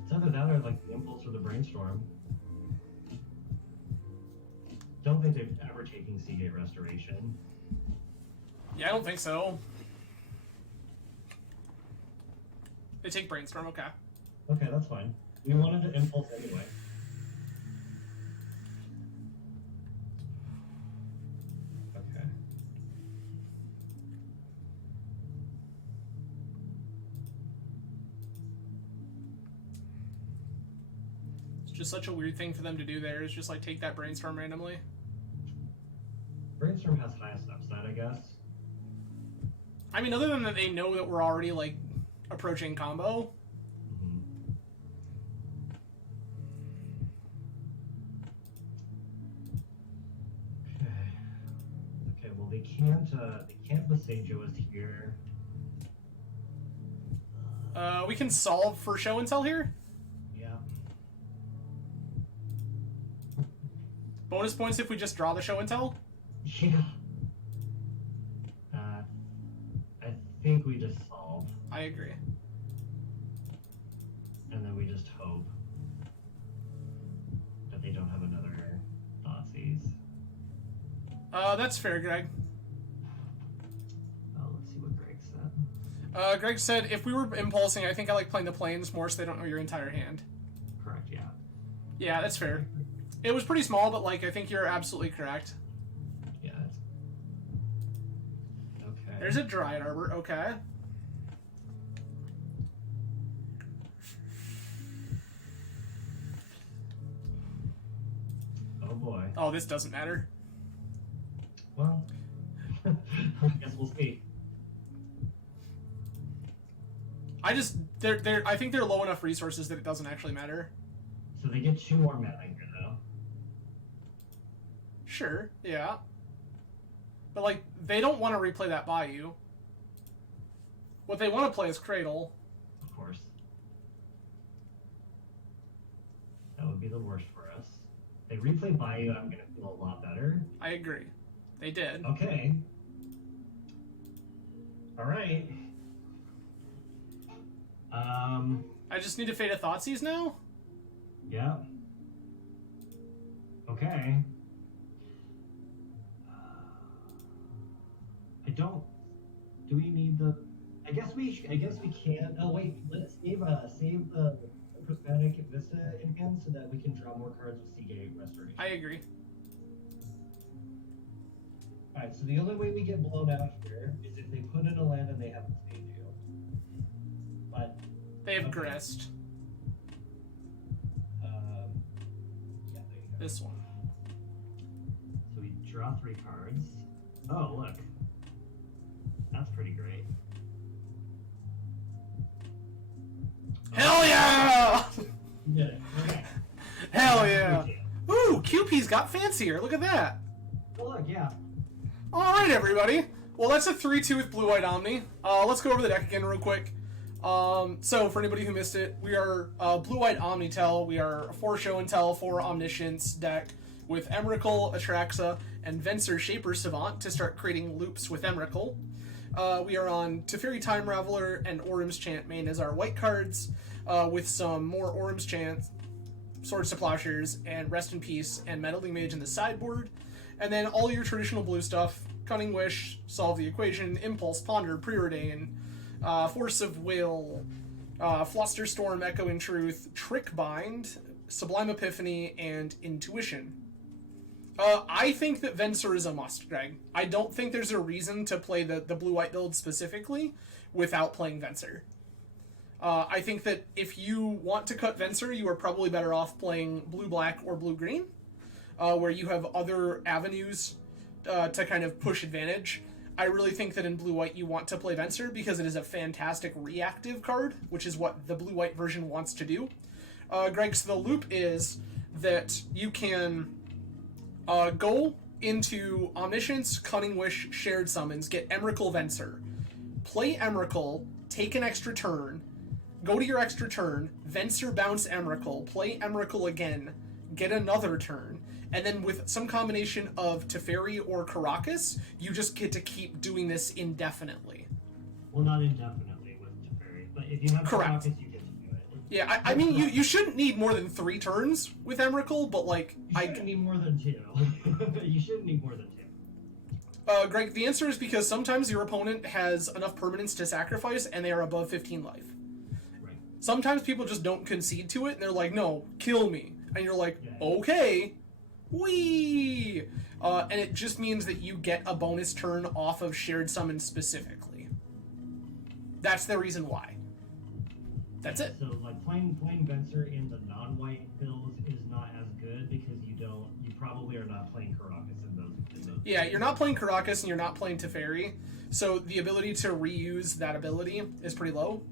It's either that or like the Impulse or the Brainstorm. Don't think they've ever taken Seagate Restoration. Yeah, I don't think so. They take Brainstorm, okay. Okay, that's fine. We wanted to Impulse anyway. Okay. It's just such a weird thing for them to do there, is just like take that Brainstorm randomly. Brainstorm has highest upside, I guess. I mean, other than that, they know that we're already, like, approaching combo. Okay, well, they can't Visaggio us here. We can solve for show and tell here. Yeah. Bonus points if we just draw the show and tell. Yeah. I think we just solve. I agree. And then we just hope that they don't have another Thoughtseize. That's fair, Greg. Oh, let's see what Greg said. Greg said, if we were impulsing, I think I like playing the planes more so they don't know your entire hand. Correct, yeah. Yeah, that's fair. It was pretty small, but, like, I think you're absolutely correct. Yeah, it's... Okay. There's a Dryad Arbor, okay. Oh boy. Oh, this doesn't matter. Well, I guess we'll see. I think they're low enough resources that it doesn't actually matter. So they get 2 more mana here, though. Sure, yeah. But, like, they don't want to replay that Bayou. What they want to play is Cradle. Of course. That would be the worst for us. They replay Bayou, I'm gonna feel a lot better. I agree. They did. Okay. All right. I just need to fade a Thoughtseize now? Yeah. Okay. I don't. Do we need the? I guess we can. Oh wait, let's save the prismatic Vista in hand so that we can draw more cards with Seagate Restoration. I agree. All right. So the only way we get blown out here is if they put in a land and they haven't stayed you. But They have Grist. Yeah, there you go. This one. So we draw 3 cards. Oh, look. That's pretty great. Hell yeah! You did it. Okay. Hell yeah! Ooh, QP's got fancier. Look at that. Oh look, yeah. Alright, everybody. Well, that's a 3-2 with Blue-White Omni. Let's go over the deck again real quick. So, for anybody who missed it, we are Blue-White OmniTell. We are a 4 Show and Tell, 4 Omniscience deck with Emrakul, Atraxa, and Venser Shaper Savant to start creating loops with Emrakul. We are on Teferi Time Raveler and Orim's Chant main as our white cards, with some more Orim's Chant, Swords to Plowshares, and Rest in Peace, and Meddling Mage in the sideboard. And then all your traditional blue stuff, Cunning Wish, Solve the Equation, Impulse, Ponder, Preordain, Force of Will, Flusterstorm, Echoing Truth, Trick Bind, Sublime Epiphany, and Intuition. I think that Venser is a must, Greg. I don't think there's a reason to play the blue-white build specifically without playing Venser. I think that if you want to cut Venser, you are probably better off playing blue-black or blue-green, where you have other avenues to kind of push advantage. I really think that in blue-white you want to play Venser because it is a fantastic reactive card, which is what the blue-white version wants to do. Greg, so the loop is that you can go into Omniscience, Cunning Wish, Shared Summons, get Emrakul Venser, play Emrakul, take an extra turn, go to your extra turn, Venser bounce Emrakul, play Emrakul again, get another turn, and then with some combination of Teferi or Caracas, you just get to keep doing this indefinitely. Well, not indefinitely with Teferi, but if you have Correct. Caracas, you get to do it. Yeah, I mean, you shouldn't need more than 3 turns with Emrakul, but like... You shouldn't need more than 2. You shouldn't need more than 2. Greg, the answer is because sometimes your opponent has enough permanence to sacrifice and they are above 15 life. Right. Sometimes people just don't concede to it and they're like, no, kill me. And you're like, Yeah. okay, wee! And it just means that you get a bonus turn off of Shared Summon specifically. That's the reason why. That's it. So like playing Venser in the non-white builds is not as good because you probably are not playing Caracas in those. Yeah, you're not playing Caracas and you're not playing Teferi, so the ability to reuse that ability is pretty low.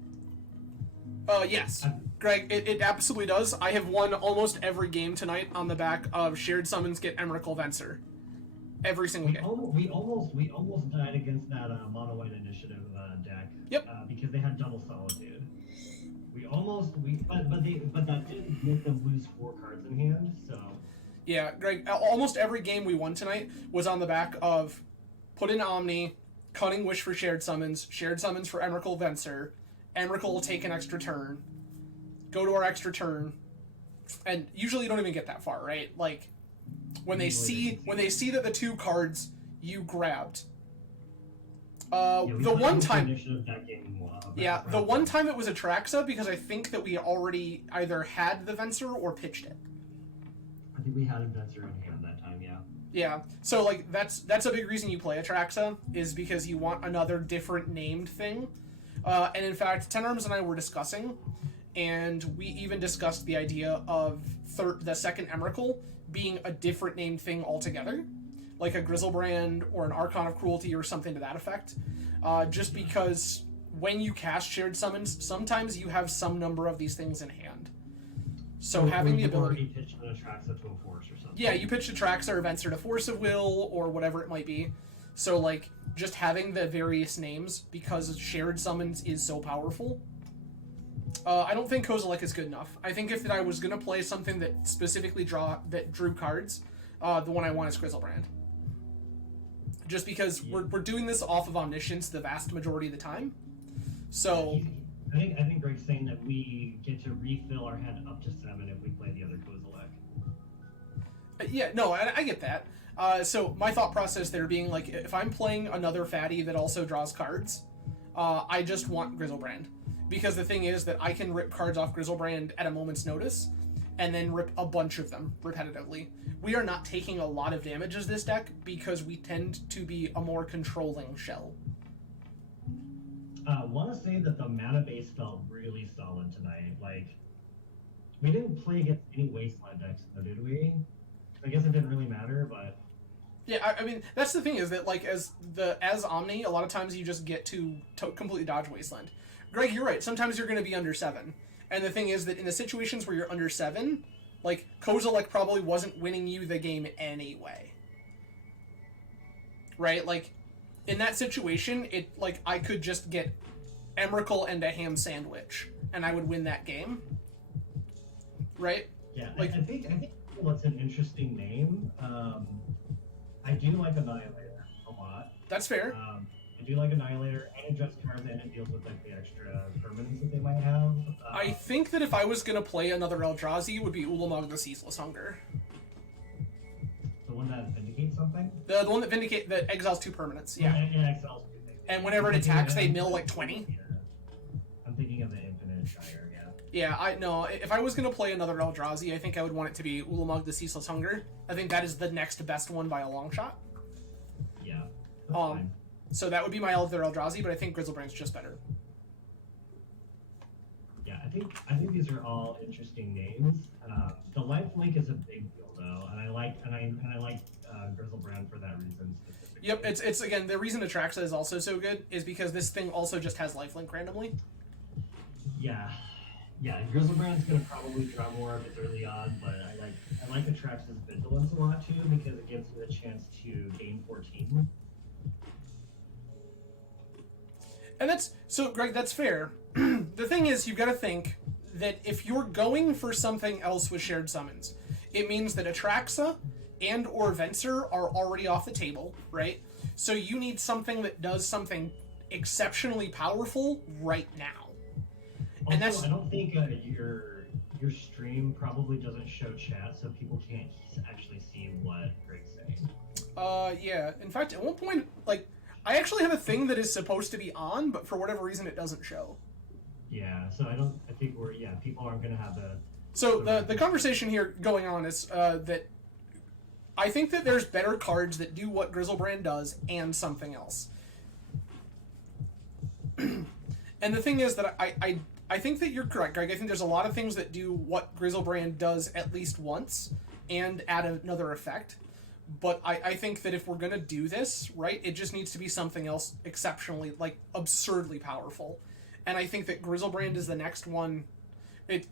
Yes, Greg, it absolutely does. I have won almost every game tonight on the back of Shared Summons get Emrakul Venser. Every single game. We almost died against that mono white initiative deck. Yep. Because they had double solitude. But that didn't make them lose 4 cards in hand. So. Yeah, Greg, almost every game we won tonight was on the back of put in Omni, Cunning Wish for Shared Summons for Emrakul Venser, Emrakul will take an extra turn, go to our extra turn, and usually you don't even get that far, right? Like, when they see that the 2 cards you grabbed, the one time it was Atraxa because I think that we already either had the Venser or pitched it. I think we had a Venser in hand that time, yeah. Yeah, so like that's a big reason you play Atraxa is because you want another different named thing. And in fact, TenArms and I were discussing, and we even discussed the idea of the second Emrakul being a different named thing altogether, like a Grizzlebrand or an Archon of Cruelty or something to that effect. Just because when you cast Shared Summons, sometimes you have some number of these things in hand. So having the ability... You pitched an Atraxa to a Force or something. Yeah, you pitched Atraxa or Venser to Force of Will or whatever it might be. So, like, just having the various names because Shared Summons is so powerful. I don't think Kozilek is good enough. I think if I was going to play something that specifically drew cards, the one I want is Grizzlebrand. just because we're doing this off of Omniscience the vast majority of the time. So I think Greg's saying that we get to refill our hand up to 7 if we play the other Kozilek. Yeah, no, I get that. So my thought process there being like, if I'm playing another fatty that also draws cards, I just want Grizzlebrand. Because the thing is that I can rip cards off Grizzlebrand at a moment's notice, and then rip a bunch of them repetitively. We are not taking a lot of damage as this deck because we tend to be a more controlling shell. Want to say that the mana base felt really solid tonight. Like, we didn't play against any Wasteland decks, though, did we? I guess it didn't really matter, but... Yeah, I mean, that's the thing is that, like, as Omni, a lot of times you just get to completely dodge Wasteland. Greg, you're right. Sometimes you're going to be under 7. And the thing is that in the situations where you're under 7, like, Kozilek probably wasn't winning you the game anyway. Right? Like, in that situation, I could just get Emrakul and a ham sandwich, and I would win that game. Right? Yeah, like, I think what's an interesting name. I do like Annihilator a lot. That's fair. I do like Annihilator, and it just cards and it deals with like the extra permanents that they might have. I think that if I was going to play another Eldrazi, it would be Ulamog the Ceaseless Hunger. The one that vindicates something? The one that exiles 2 permanents, yeah. And exiles 2 things. And whenever it attacks, they mill like 20. Yeah. I'm thinking of the Infinite Shire, yeah. Yeah, I know. If I was going to play another Eldrazi, I think I would want it to be Ulamog the Ceaseless Hunger. I think that is the next best one by a long shot. Yeah, that's fine. So that would be my other Eldrazi, but I think Grizzlebrand's just better. Yeah, I think these are all interesting names. The lifelink is a big deal though, and I like Grizzlebrand for that reason specifically. Yep, it's again the reason Atraxa is also so good is because this thing also just has lifelink randomly. Yeah, Grizzlebrand's gonna probably draw more of it early on, but I like Atraxa's vigilance a lot too because it gives you the chance to gain 14. And Greg, that's fair. The thing is, you've got to think that if you're going for something else with shared summons, it means that Atraxa and or Venser are already off the table, right? So you need something that does something exceptionally powerful right now. Also, and I don't think your stream probably doesn't show chat, so people can't actually see what Greg's saying. Yeah. In fact, at one point, like, I actually have a thing that is supposed to be on, but for whatever reason, it doesn't show. Yeah, so I think people aren't going to have the... So the conversation here going on is that I think that there's better cards that do what Grizzlebrand does and something else. And the thing is that I think that you're correct, Greg. I think there's a lot of things that do what Grizzlebrand does at least once and add another effect. But I think that if we're going to do this, right, it just needs to be something else exceptionally, like, absurdly powerful. And I think that Grizzlebrand is the next one. It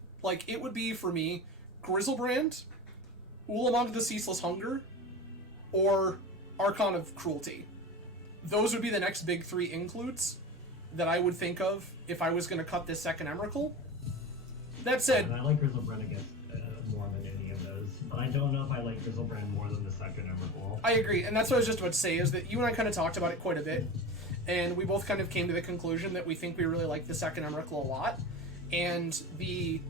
would be, for me, Grizzlebrand, Ulamog the Ceaseless Hunger, or Archon of Cruelty. Those would be the next big 3 includes that I would think of if I was going to cut this second Emrakul. That said... And I like Grizzlebrand against more than any of those, but I don't know if I like Grizzlebrand more than the second Emrakul. I agree, and that's what I was just about to say, is that you and I kind of talked about it quite a bit, and we both kind of came to the conclusion that we think we really like the second Emrakul a lot, and the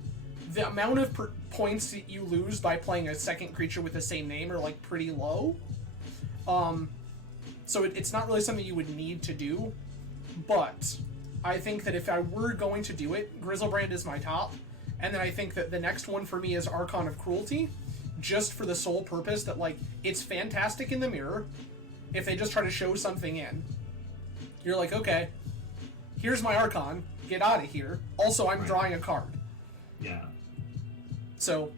amount of points that you lose by playing a second creature with the same name are, like, pretty low. So it's not really something you would need to do, but I think that if I were going to do it, Grizzlebrand is my top, and then I think that the next one for me is Archon of Cruelty, just for the sole purpose that, like, it's fantastic in the mirror if they just try to show something in. You're like, okay, here's my Archon, get out of here. Also, I'm drawing a card. Yeah. So,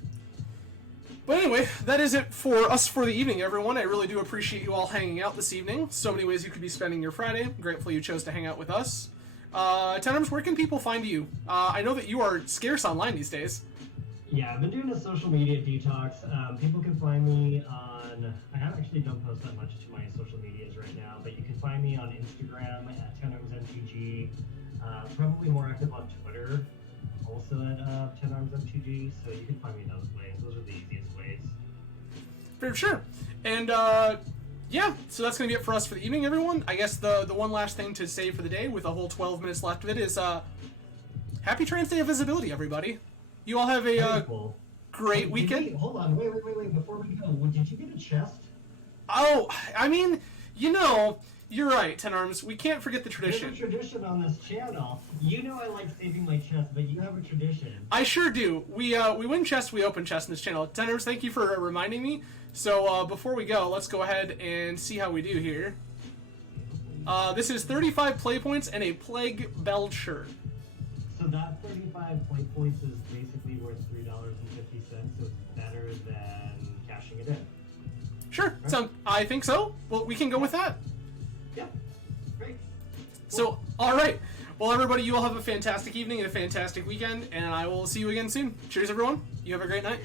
but anyway, that is it for us for the evening, everyone. I really do appreciate you all hanging out this evening. So many ways you could be spending your Friday. Grateful you chose to hang out with us. TenArms, where can people find you? I know that you are scarce online these days. Yeah, I've been doing a social media detox. People can find me on... I haven't actually done post that much to my social medias right now, but you can find me on Instagram at TenArmsMTG. Probably more active on Twitter, also at TenArmsMTG, so you can find me those ways. Those are the easiest ways. For sure. And, yeah, so that's going to be it for us for the evening, everyone. I guess the one last thing to say for the day, with a whole 12 minutes left of it, is happy Trans Day of Visibility, everybody. You all have a Cool. great weekend. Hold on, wait. Before we go, did you get a chest? Oh, I mean, you know, you're right, TenArms. We can't forget the tradition. There's a tradition on this channel. You know I like saving my chest, but you have a tradition. I sure do. We win chests, we open chests in this channel. TenArms, thank you for reminding me. So before we go, let's go ahead and see how we do here. This is 35 play points and a Plague Bell shirt. So that 35 play points is basically worth $3.50, so it's better than cashing it in. Sure, so I think so. Well, we can go with that. Yeah, great. So, alright. Well, everybody, you all have a fantastic evening and a fantastic weekend, and I will see you again soon. Cheers, everyone. You have a great night.